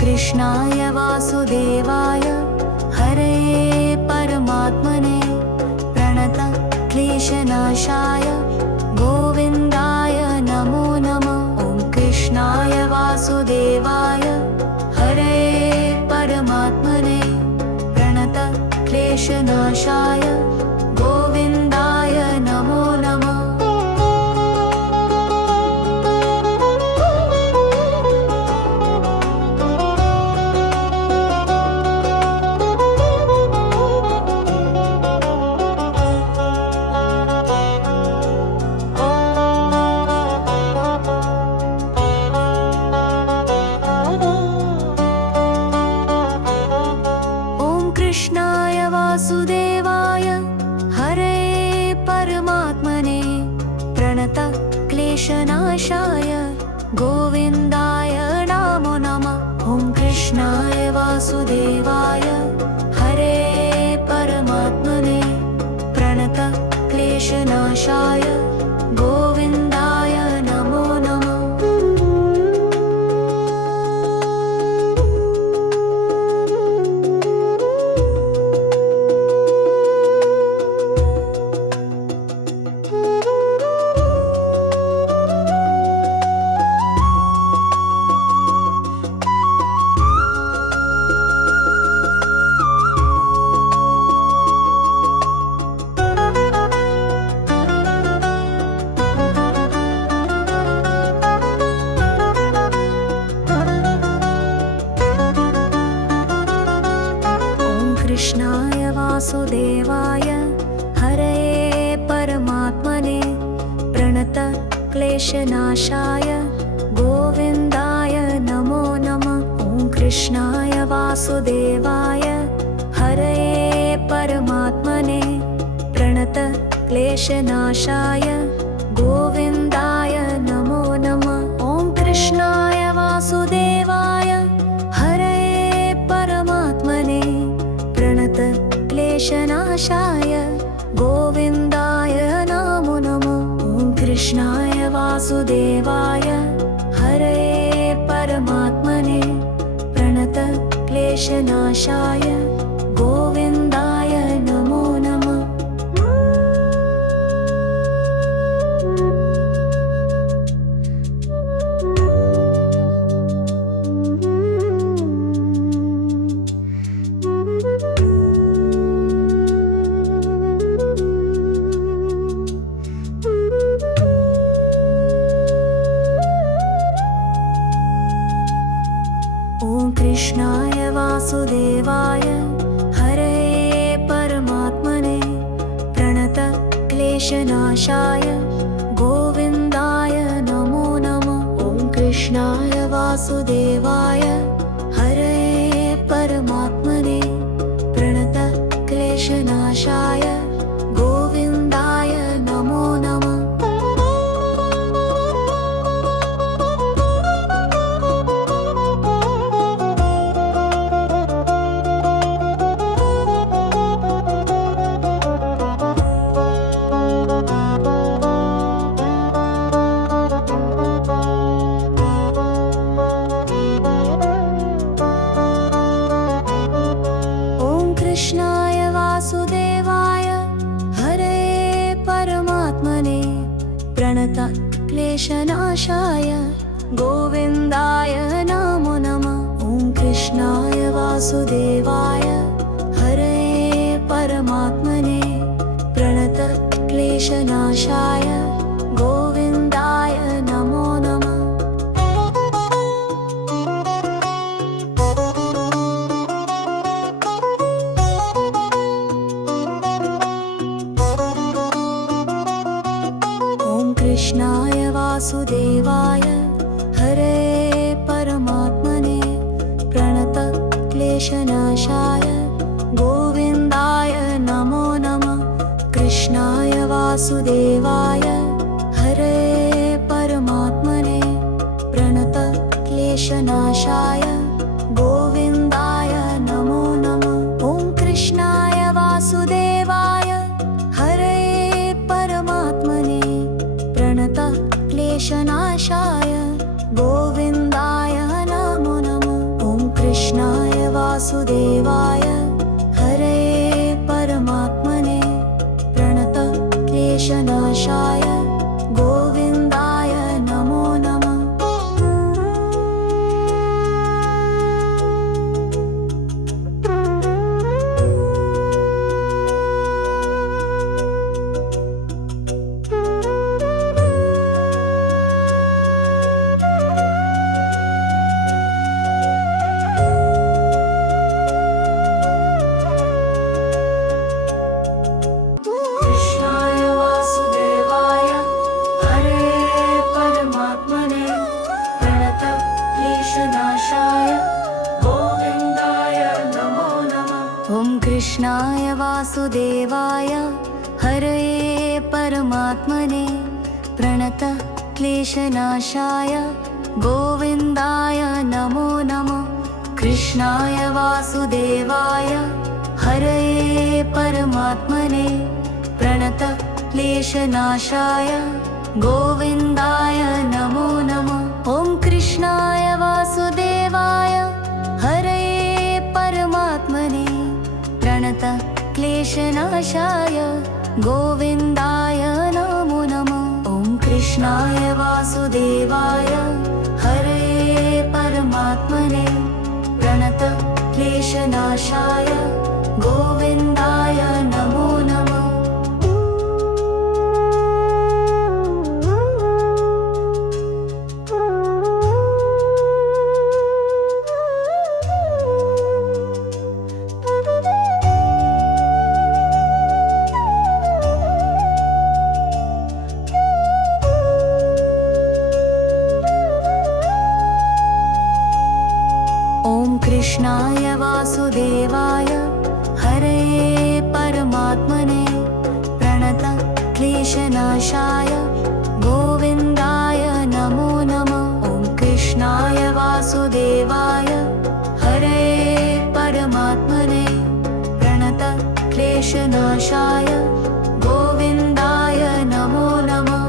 कृष्णाय वासुदेवाय हरये परमात्मने प्रणत क्लेशनाशाय गोविन्दाय नमो नमः। ॐ कृष्णाय वासुदेवाय हरये परमात्मने प्रणत क्लेशनाशाय गोविन्दाय नमो नमः। कृष्णाय वासुदेवाय हरये परमात्मने प्रणत क्लेशनाशाय गोविन्दाय नमो नमः। ॐ कृष्णाय वासुदेवाय हरे परमात्मने प्रणतः क्लेशनाशाय गोविन्दाय नमो नमः। कृष्णाय वासुदेवाय हरये परमात्मने प्रणतः क्लेशनाशाय गोविन्दाय नमो नमः। ॐ कृष्णाय वासुदेवाय हरये परमात्मने प्रणतः क्लेशनाशाय गोविन्दाय नमो नमः। ॐ कृष्णाय वासुदेवाय हरये परमात्मने प्रणतः क्लेशनाशाय गोविन्दाय नमो नमः। ॐ कृष्णाय वासुदेवाय हरये परमात्मने प्रणतः क्लेशनाशाय गोविन्दाय नमो नमः। ॐ कृष्णाय वासुदेवाय हरये परमात्मने प्रणतः क्लेशनाशाय गोविन्दाय नमो नमः। ॐ कृष्णाय वासुदेवाय हरये परमात्मने प्रणतः क्लेशनाशाय गोविन्दाय नमो नमः। कृष्णाय वासुदेवाय हरये परमात्मने प्रणतः क्लेशनाशाय गोविन्दाय नमो नमः। ॐ कृष्णाय वासुदेवाय हरये परमात्मने प्रणतः क्लेशनाशाय गोविन्दाय नमो नमः। कृष्णाय वासुदेवाय हरये परमात्मने प्रणतः क्लेशनाशाय गोविन्दाय नमो नमः। कृष्णाय वासुदेवाय हरये परमात्मने प्रणतः क्लेशनाशाय गोविन्दाय नमो नमः। ॐ कृष्णाय वासुदेवाय हरये परमात्मने प्रणतः क्लेशनाशाय गोविन्दाय नमो नमः। ॐ कृष्णाय वासुदेवाय हरये परमात्मने प्रणतः क्लेशनाशाय गोविन्दाय नमो नमः। कृष्णाय वासुदेवाय हरये परमात्मने प्रणतः क्लेशनाशाय गोविन्दाय नमो नमः। कृष्णाय वासुदेवाय हरये परमात्मने प्रणत क्लेशनाशाय गोविन्दाय नमो नमः। ॐ कृष्णाय वासुदेवाय हरये परमात्मने प्रणत क्लेशनाशाय गोविन्दाय नमो नमः। ॐ कृष्णाय वासुदेवाय हरये परमात्मने प्रणत क्लेशनाशाय गोविन्दाय नमो नमः। कृष्णाय वासुदेवाय हरये परमात्मने प्रणत क्लेशनाशाय गोविन्दाय नमो नमः। ॐ कृष्णाय वासुदेवाय हरये परमात्मने प्रणत क्लेशनाशाय गोविन्दाय नमो नमः।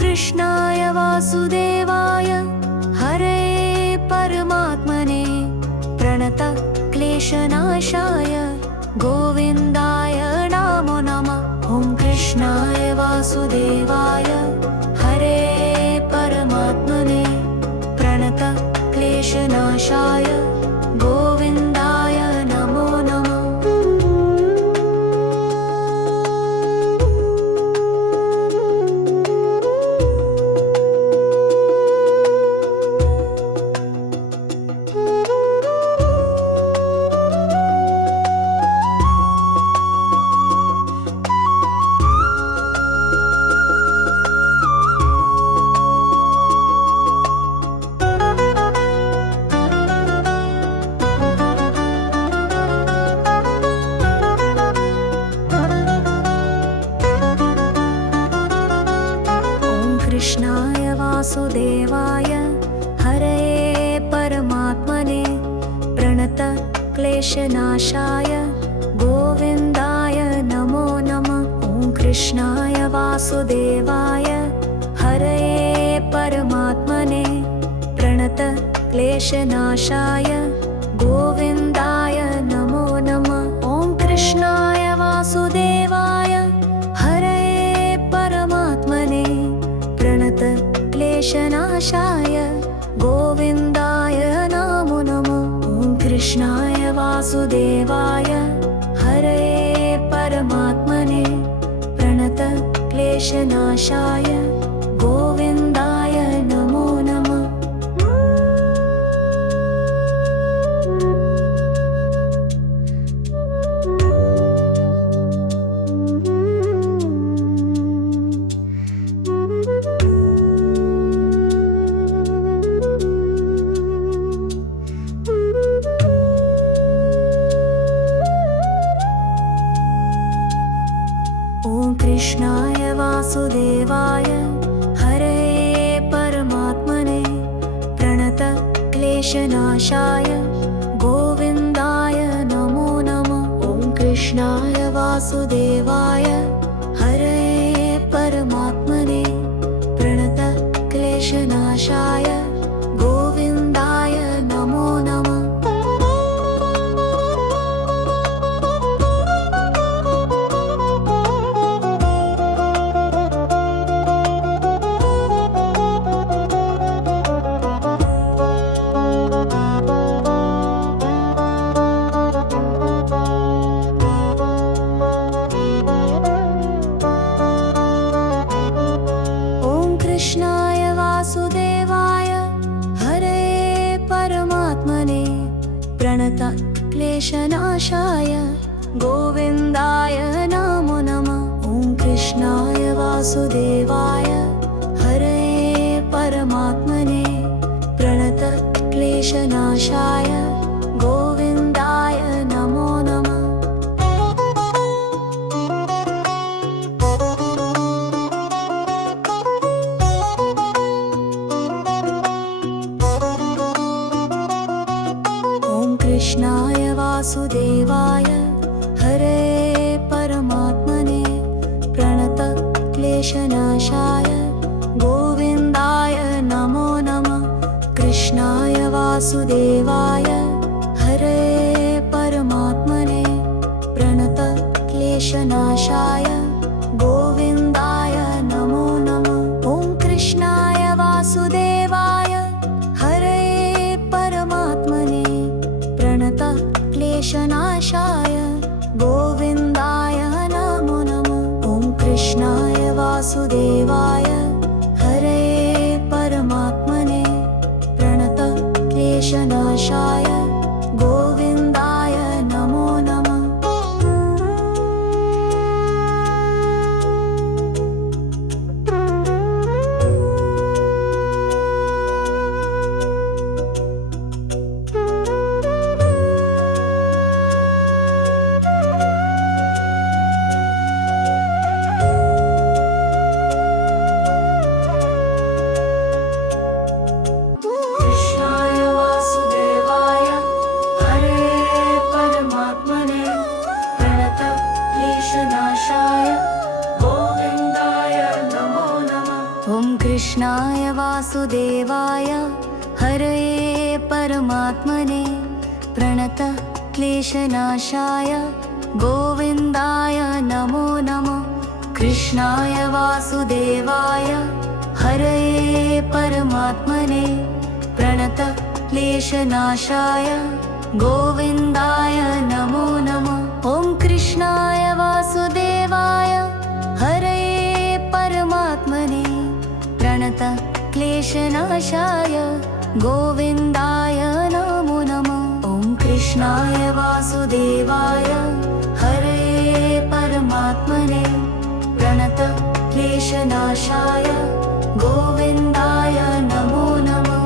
कृष्णाय वासुदेवाय हरये परमात्मने प्रणत क्लेशनाशाय गोविन्दाय नमो नमः। ॐ कृष्णाय वासुदेवाय हरये परमात्मने प्रणत क्लेशनाशाय गोविन्दाय नमो नमः। कृष्णाय वासुदेवाय हरये परमात्मने प्रणत क्लेशनाशाय गोविन्दाय नमो नमः। ॐ कृष्णाय वासुदेवाय हरये परमात्मने प्रणत क्लेशनाशाय गोविन्दाय नमो नमः। ॐ कृष्णाय वासुदेवाय हरये परमात्मने प्रणत क्लेशनाशाय गोविन्दाय नमो नमः। ॐ कृष्णाय वासुदेवाय हरये परमात्मने प्रणत क्लेशनाशाय गोविन्दाय नमो नमः। ॐ कृष्णाय वासुदेवाय हरये परमात्मने प्रणत क्लेशनाशाय गोविन्दाय नमो नमः। ॐ कृष्णाय वासुदेवाय हरये परमात्मने प्रणत क्लेशनाशाय गोविन्दाय नमो नमः। कृष्णाय वासुदेवाय हरये परमात्मने प्रणत क्लेशनाशाय गोविन्दाय नमो नमः। ॐ कृष्णाय वासुदेवाय हरये परमात्मने प्रणतक्लेशनाशाय गोविन्दाय नमो नमः। ॐ कृष्णाय वासुदेवाय हरये परमात्मने प्रणतक्लेशनाशाय गोविन्दाय नमो नमः। कृष्णाय वासुदेवाय हरये परमात्मने प्रणतक्लेशनाशाय गोविन्दाय नमो नमः। ॐ कृष्णाय वासुदेवाय हरये परमात्मने प्रणतक्लेशनाशाय गोविन्दाय नमो नमः। ॐ कृष्णाय वासुदेवाय हरये परमात्मने प्रणतक्लेशनाशाय गोविन्दाय नमो नमः। कृष्णाय वासुदेवाय हरये परमात्मने प्रणतक्लेशनाशाय गोविन्दाय नमो नमः। ॐ कृष्णाय वासुदेवाय हरये परमात्मने प्रणतक्लेशनाशाय गोविन्दाय नमो नमः। कृष्णाय वासुदेवाय हरये परमात्मने प्रणतक्लेशनाशाय गोविन्दाय नमो नमः। ॐ कृष्णाय वासुदेवाय हरये परमात्मने प्रणतक्लेशनाशाय गोविन्दाय नमो नमः। ॐ कृष्णाय वासुदेवाय हरये परमात्मने प्रणतक्लेशनाशाय गोविन्दाय नमो नमः।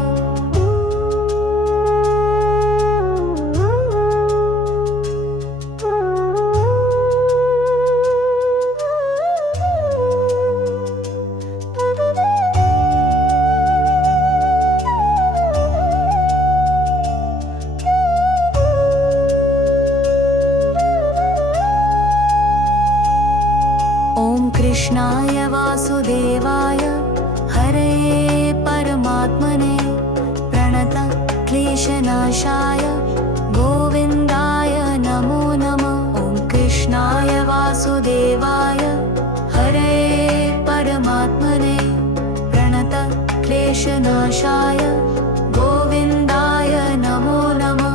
ॐ कृष्णाय वासुदेवाय हरये परमात्मने प्रणतक्लेशनाशाय गोविन्दाय नमो नमः। ॐ कृष्णाय वासुदेवाय हरये परमात्मने प्रणतक्लेशनाशाय गोविन्दाय नमो नमः।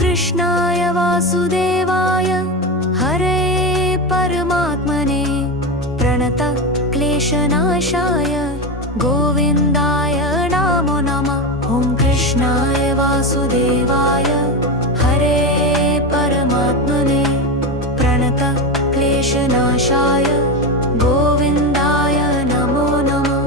कृष्णाय वासुदेवाय हरये परमात्मने प्रणतक्लेशनाशाय गोविन्दाय नमो नमः। ॐ कृष्णाय वासुदेवाय हरये परमात्मने प्रणतक्लेशनाशाय गोविन्दाय नमो नमः।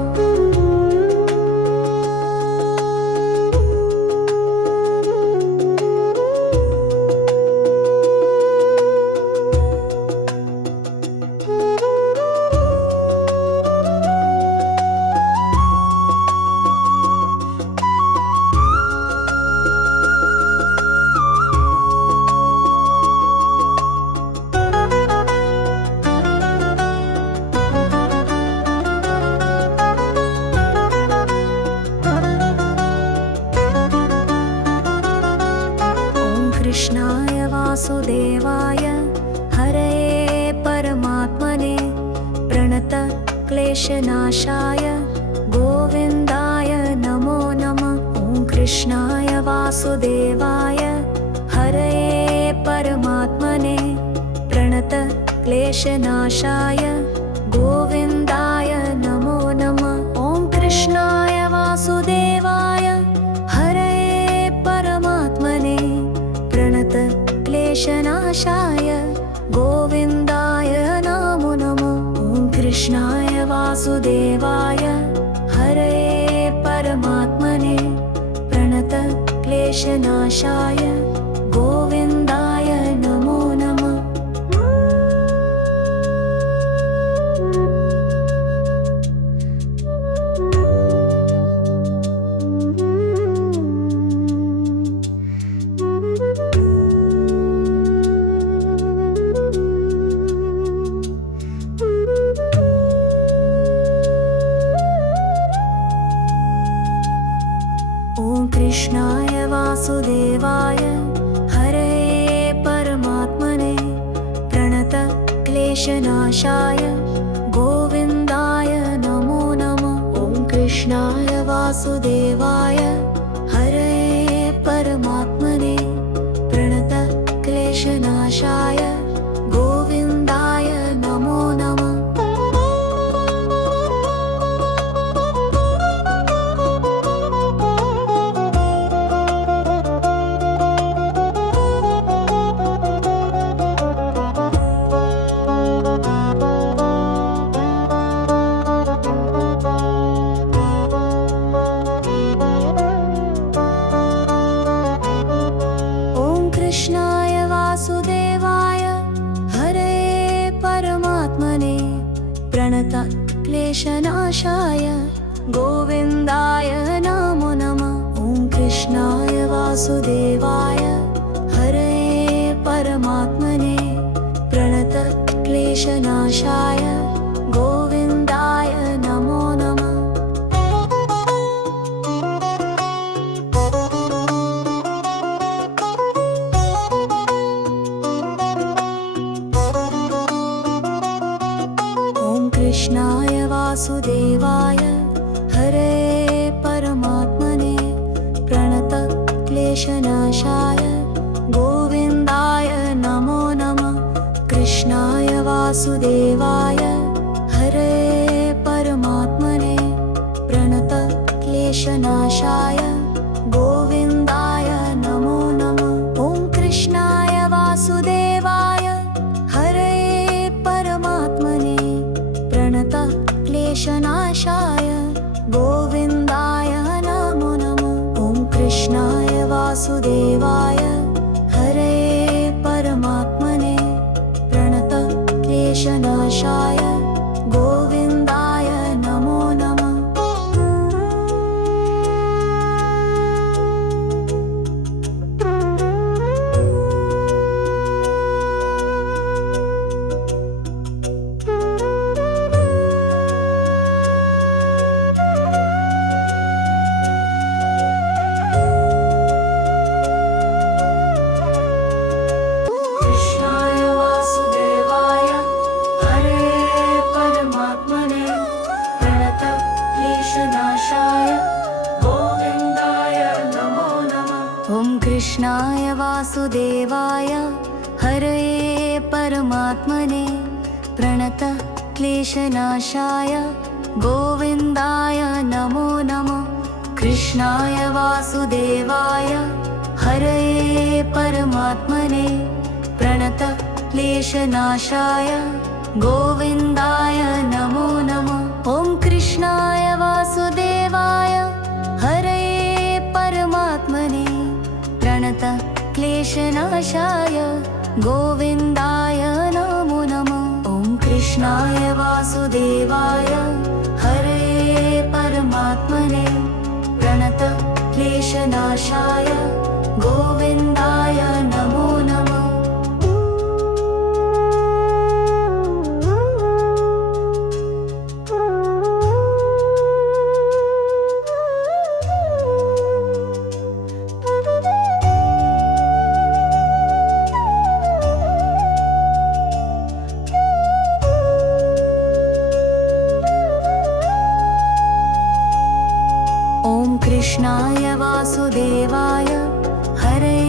कृष्णाय वासुदेवाय हरये परमात्मने प्रणतक्लेशनाशाय गोविन्दाय नमो नमः। ॐ कृष्णाय वासुदेवाय हरये परमात्मने प्रणत क्लेशनाशाय गोविन्दाय नमो नमः। ॐ कृष्णाय वासुदेवाय हरये परमात्मने प्रणत क्लेशनाशाय गोविन्दाय नमो नमः। ॐ कृष्णाय वासुदेवाय हरये परमात्मने प्रणत क्लेशनाशाय गोविन्दाय नमो नमः। ॐ कृष्णाय वासुदेवाय हरये परमात्मने प्रणत क्लेशनाशाय गोविन्दाय नमो नमः। ॐ कृष्णाय वासुदेवाय हरये परमात्मने प्रणत क्लेशनाशाय गोविन्दाय नमो नमः। कृष्णाय वासुदेवाय हरये परमात्मने प्रणत क्लेशनाशाय गोविन्दाय नमो नमः। ॐ कृष्णाय वासुदेवाय हरये परमात्मने प्रणत क्लेशनाशाय गोविन्दाय नमो नमः। कृष्णाय वासुदेवाय हरये परमात्मने प्रणत क्लेशनाशाय गोविन्दाय नमो नमः। कृष्णाय वासुदेवाय हरये परमात्मने प्रणत क्लेशनाशाय गोविन्दाय नमो नमः। ॐ कृष्णाय वासुदेवाय हरये परमात्मने प्रणत क्लेशनाशाय गोविन्दाय नमो नमः। ॐ कृष्णाय वासुदेवाय हरये परमात्मने प्रणत क्लेशनाशाय गोविन्दाय नमो नमः। कृष्णाय वासुदेवाय हरये परमात्मने प्रणत क्लेशनाशाय गोविन्दाय नमो नमः। कृष्णाय वासुदेवाय हरये परमात्मने प्रणत क्लेशनाशाय गोविन्दाय नमो नमः। ॐ कृष्णाय वासुदेवाय हरये परमात्मने प्रणत क्लेशनाशाय गोविन्दाय नमो नमः। ॐ कृष्णाय वासुदेवाय हरये परमात्मने प्रणत क्लेशनाशाय गोविन्दाय नमो नमः। कृष्णाय वासुदेवाय वासुदेवाय हरे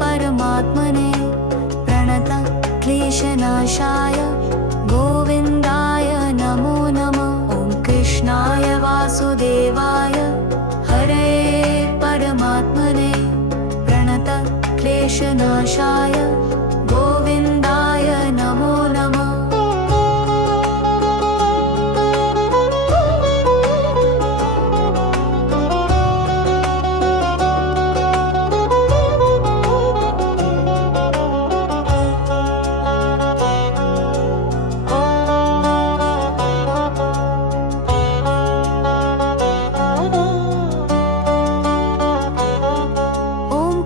परमात्मने प्रणत क्लेशनाशाय गोविन्दाय नमो नमः। ॐ कृष्णाय वासुदेवाय हरे परमात्मने प्रणत क्लेशनाशाय गोविन्दाय नमो नमः।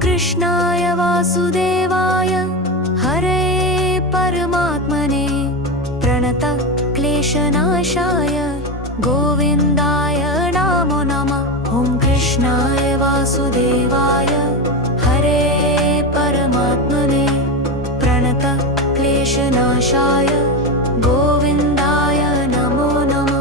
कृष्णाय वासुदेवाय हरे परमात्मने प्रणत क्लेशनाशाय गोविन्दाय नमो नमः। ॐ कृष्णाय वासुदेवाय हरे परमात्मने प्रणत क्लेशनाशाय गोविन्दाय नमो नमः।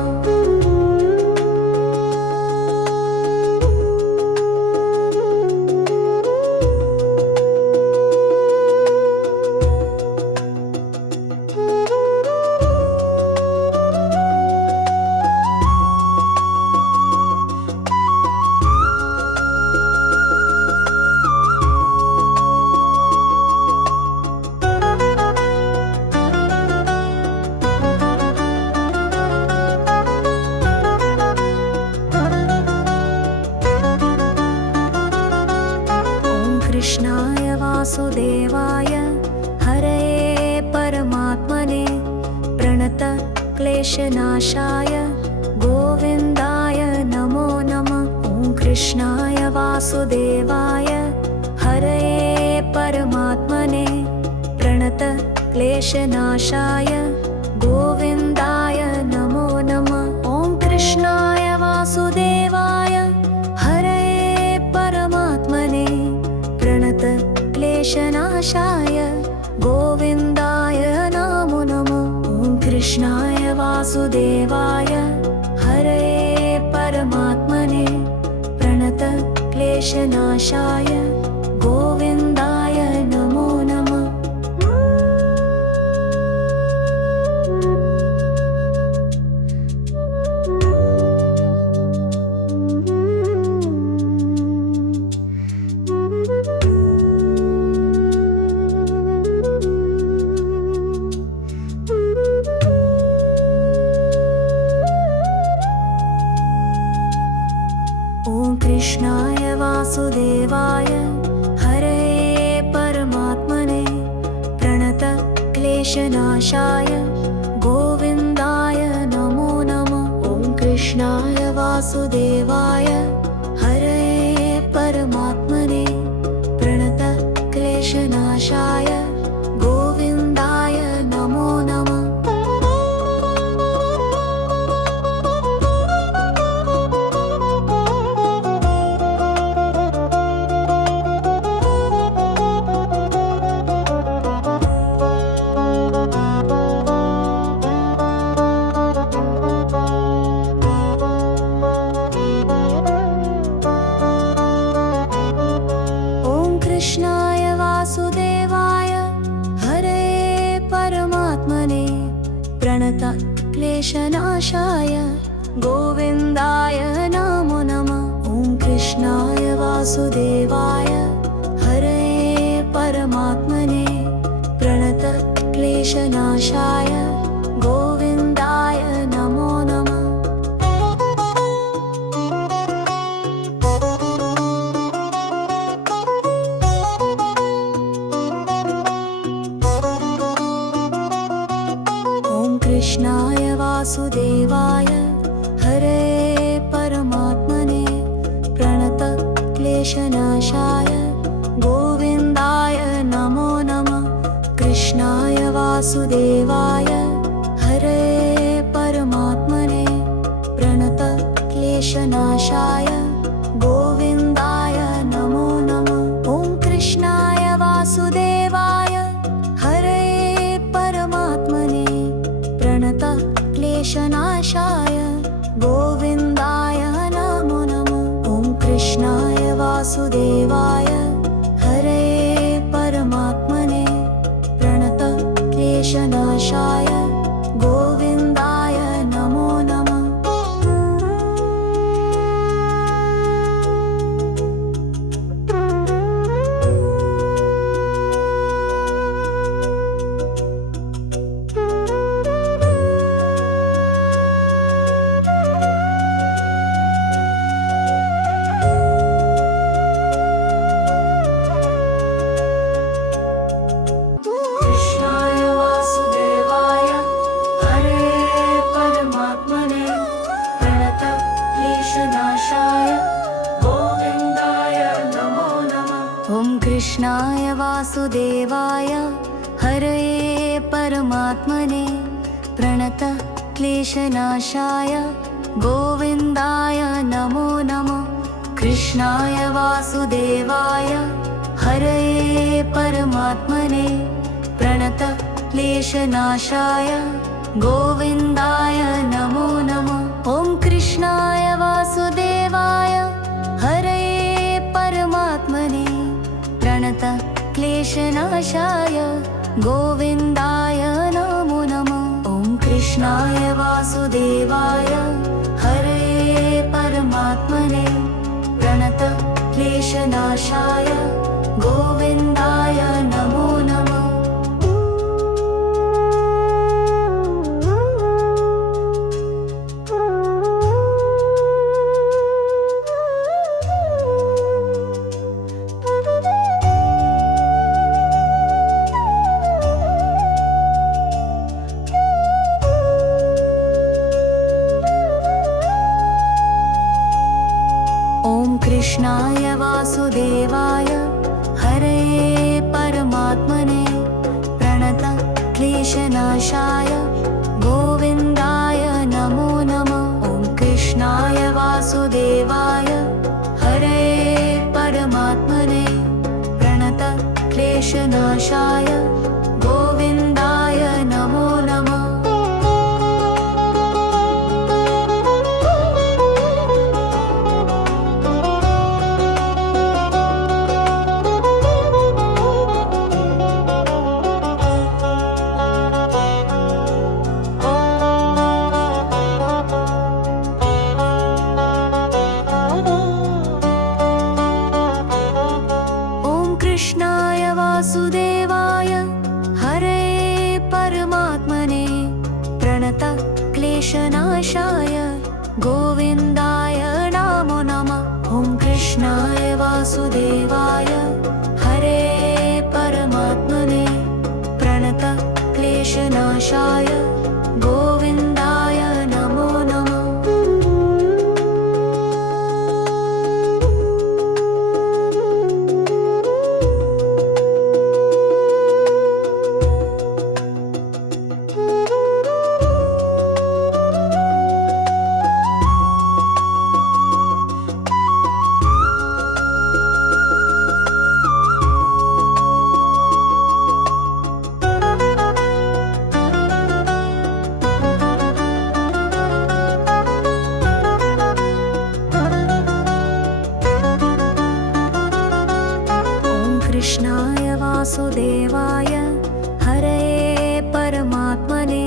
कृष्णाय वासुदेवाय हरे परमात्मने प्रणत क्लेशनाशाय गोविन्दाय नमो नमः। ॐ कृष्णाय वासुदेवाय हरे परमात्मने प्रणत क्लेशनाशाय गोविन्दाय नमो नमः। ॐ कृष्णाय वासुदेवाय हरे परमात्मने प्रणत क्लेशनाशाय गोविन्दाय नमो नमः। ॐ कृष्णाय वासुदेवाय हरे परमात्मने प्रणत क्लेशनाशाय गोविन्दाय नमो नमः। कृष्णाय वासुदेवाय हरे परमात्मने प्रणत क्लेशनाशाय गोविन्दाय नमो नमः। ॐ कृष्णाय वासुदेवाय हरे परमात्मने प्रणत क्लेशनाशाय गोविन्दाय नमो नमः। कृष्णाय वासुदेवाय हरे परमात्मने प्रणत क्लेशनाशाय गोविन्दाय नमो नमः। ॐ कृष्णाय वासुदेवाय हरे परमात्मने प्रणत क्लेशनाशाय गोविन्दाय नमो नमः। कृष्णाय वासुदेवाय हरे परमात्मने प्रणत क्लेशनाशाय गोविन्दाय नमो नमः। कृष्णाय वासुदेवाय हरे परमात्मने प्रणत क्लेशनाशाय गोविन्दाय नमो नमः। ॐ कृष्णाय वासुदेवाय हरे परमात्मने प्रणत क्लेशनाशाय गोविन्दाय नमो नमः। ॐ कृष्णाय वासुदेवाय वासुदेवाय हरये परमात्मने प्रणत क्लेशनाशाय गोविन्दाय नमो नमः। कृष्णाय वासुदेवाय हरये परमात्मने प्रणत क्लेशनाशाय गोविन्दाय नमो नमः। ॐ कृष्णाय वासुदेवाय हरये परमात्मने प्रणत क्लेशनाशाय गोविन्दाय नमो नमः। ॐ कृष्णाय वासुदेवाय हरये परमात्मने प्रणत क्लेशनाशाय गोविन्दाय नमो नमः। कृष्णाय वासुदेवाय हरये परमात्मने प्रणत क्लेशनाशाय गोविन्दाय नमो नमः। ॐ कृष्णाय वासुदेवाय हरये परमात्मने प्रणत क्लेशनाशाय गोविन्दाय नमो नमः। कृष्णाय वासुदेवाय हरये परमात्मने प्रणत क्लेशनाशाय गोविन्दाय नमो नमः। ॐ कृष्णाय वासुदेवाय हरये परमात्मने प्रणत क्लेशनाशाय गोविन्दाय नमो नमः। कृष्णाय वासुदेवाय हरये परमात्मने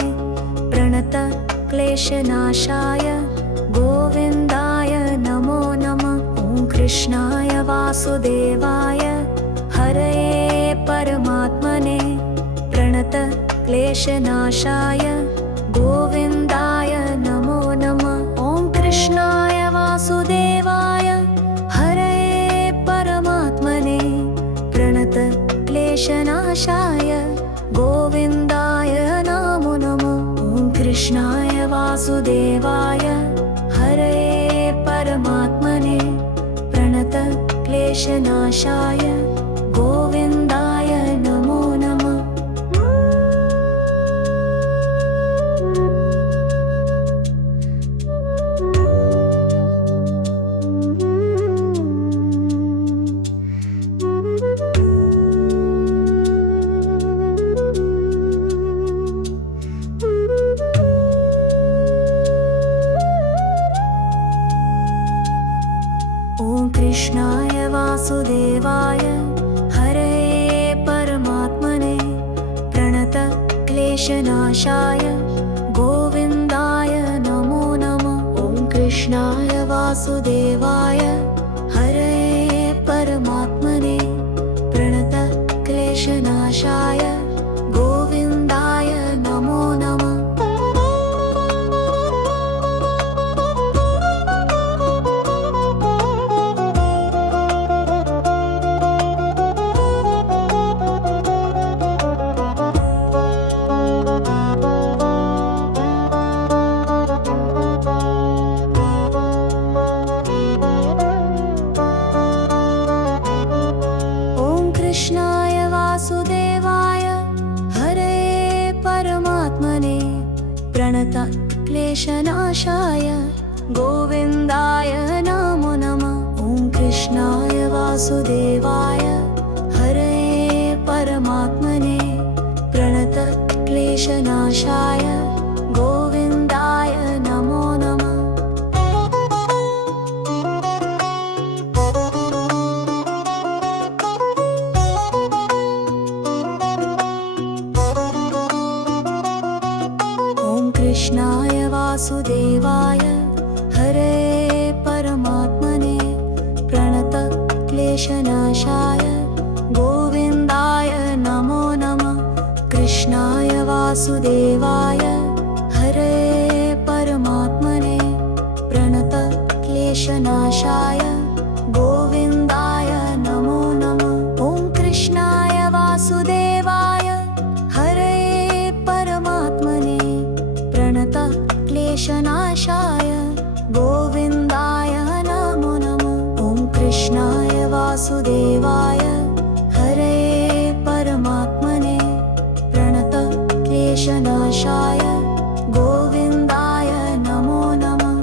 प्रणत क्लेशनाशाय गोविन्दाय नमो नमः। ॐ कृष्णाय वासुदेवाय हरये परमात्मने प्रणत क्लेशनाशाय गोविन्दाय नमो नमः। ॐ कृष्णाय वासुदेवाय हरये परमात्मने प्रणत क्लेशनाशाय गोविन्दाय नमो नमः। ॐ कृष्णाय वासुदेवाय हरये परमात्मने प्रणत क्लेशनाशाय गोविन्दाय नमो नमः। ॐ कृष्णाय वासुदेवाय हरये परमात्मने प्रणत क्लेशनाशाय गोविन्दाय नमो नमः। ॐ कृष्णाय वासुदेवाय हरये परमात्मने प्रणत क्लेशनाशाय गोविन्दाय नमो नमः। क्लेशनाशाय गोविन्दाय नमो नमः। ॐ कृष्णाय वासुदेवाय हरये परमात्मने प्रणतक्लेशनाशाय गोविन्दाय नमो नमः। ॐ कृष्णाय वासुदेवाय हरये परमात्मने प्रणतक्लेशनाशाय गोविन्दाय नमो नमः। कृष्णाय वासुदेवाय हरये परमात्मने प्रणतक्लेशनाशाय गोविन्दाय नमो नमः। ॐ कृष्णाय वासुदेवाय हरये परमात्मने प्रणतक्लेशनाशाय गोविन्दाय नमो नमः। ॐ कृष्णाय वासुदेवाय हरये परमात्मने प्रणतक्लेशनाशाय गोविन्दाय नमो नमः।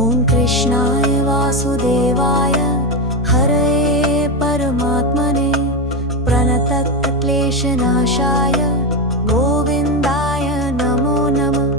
ॐ कृष्णाय वासुदेवाय हरये परमात्मने प्रणतक्लेशनाशाय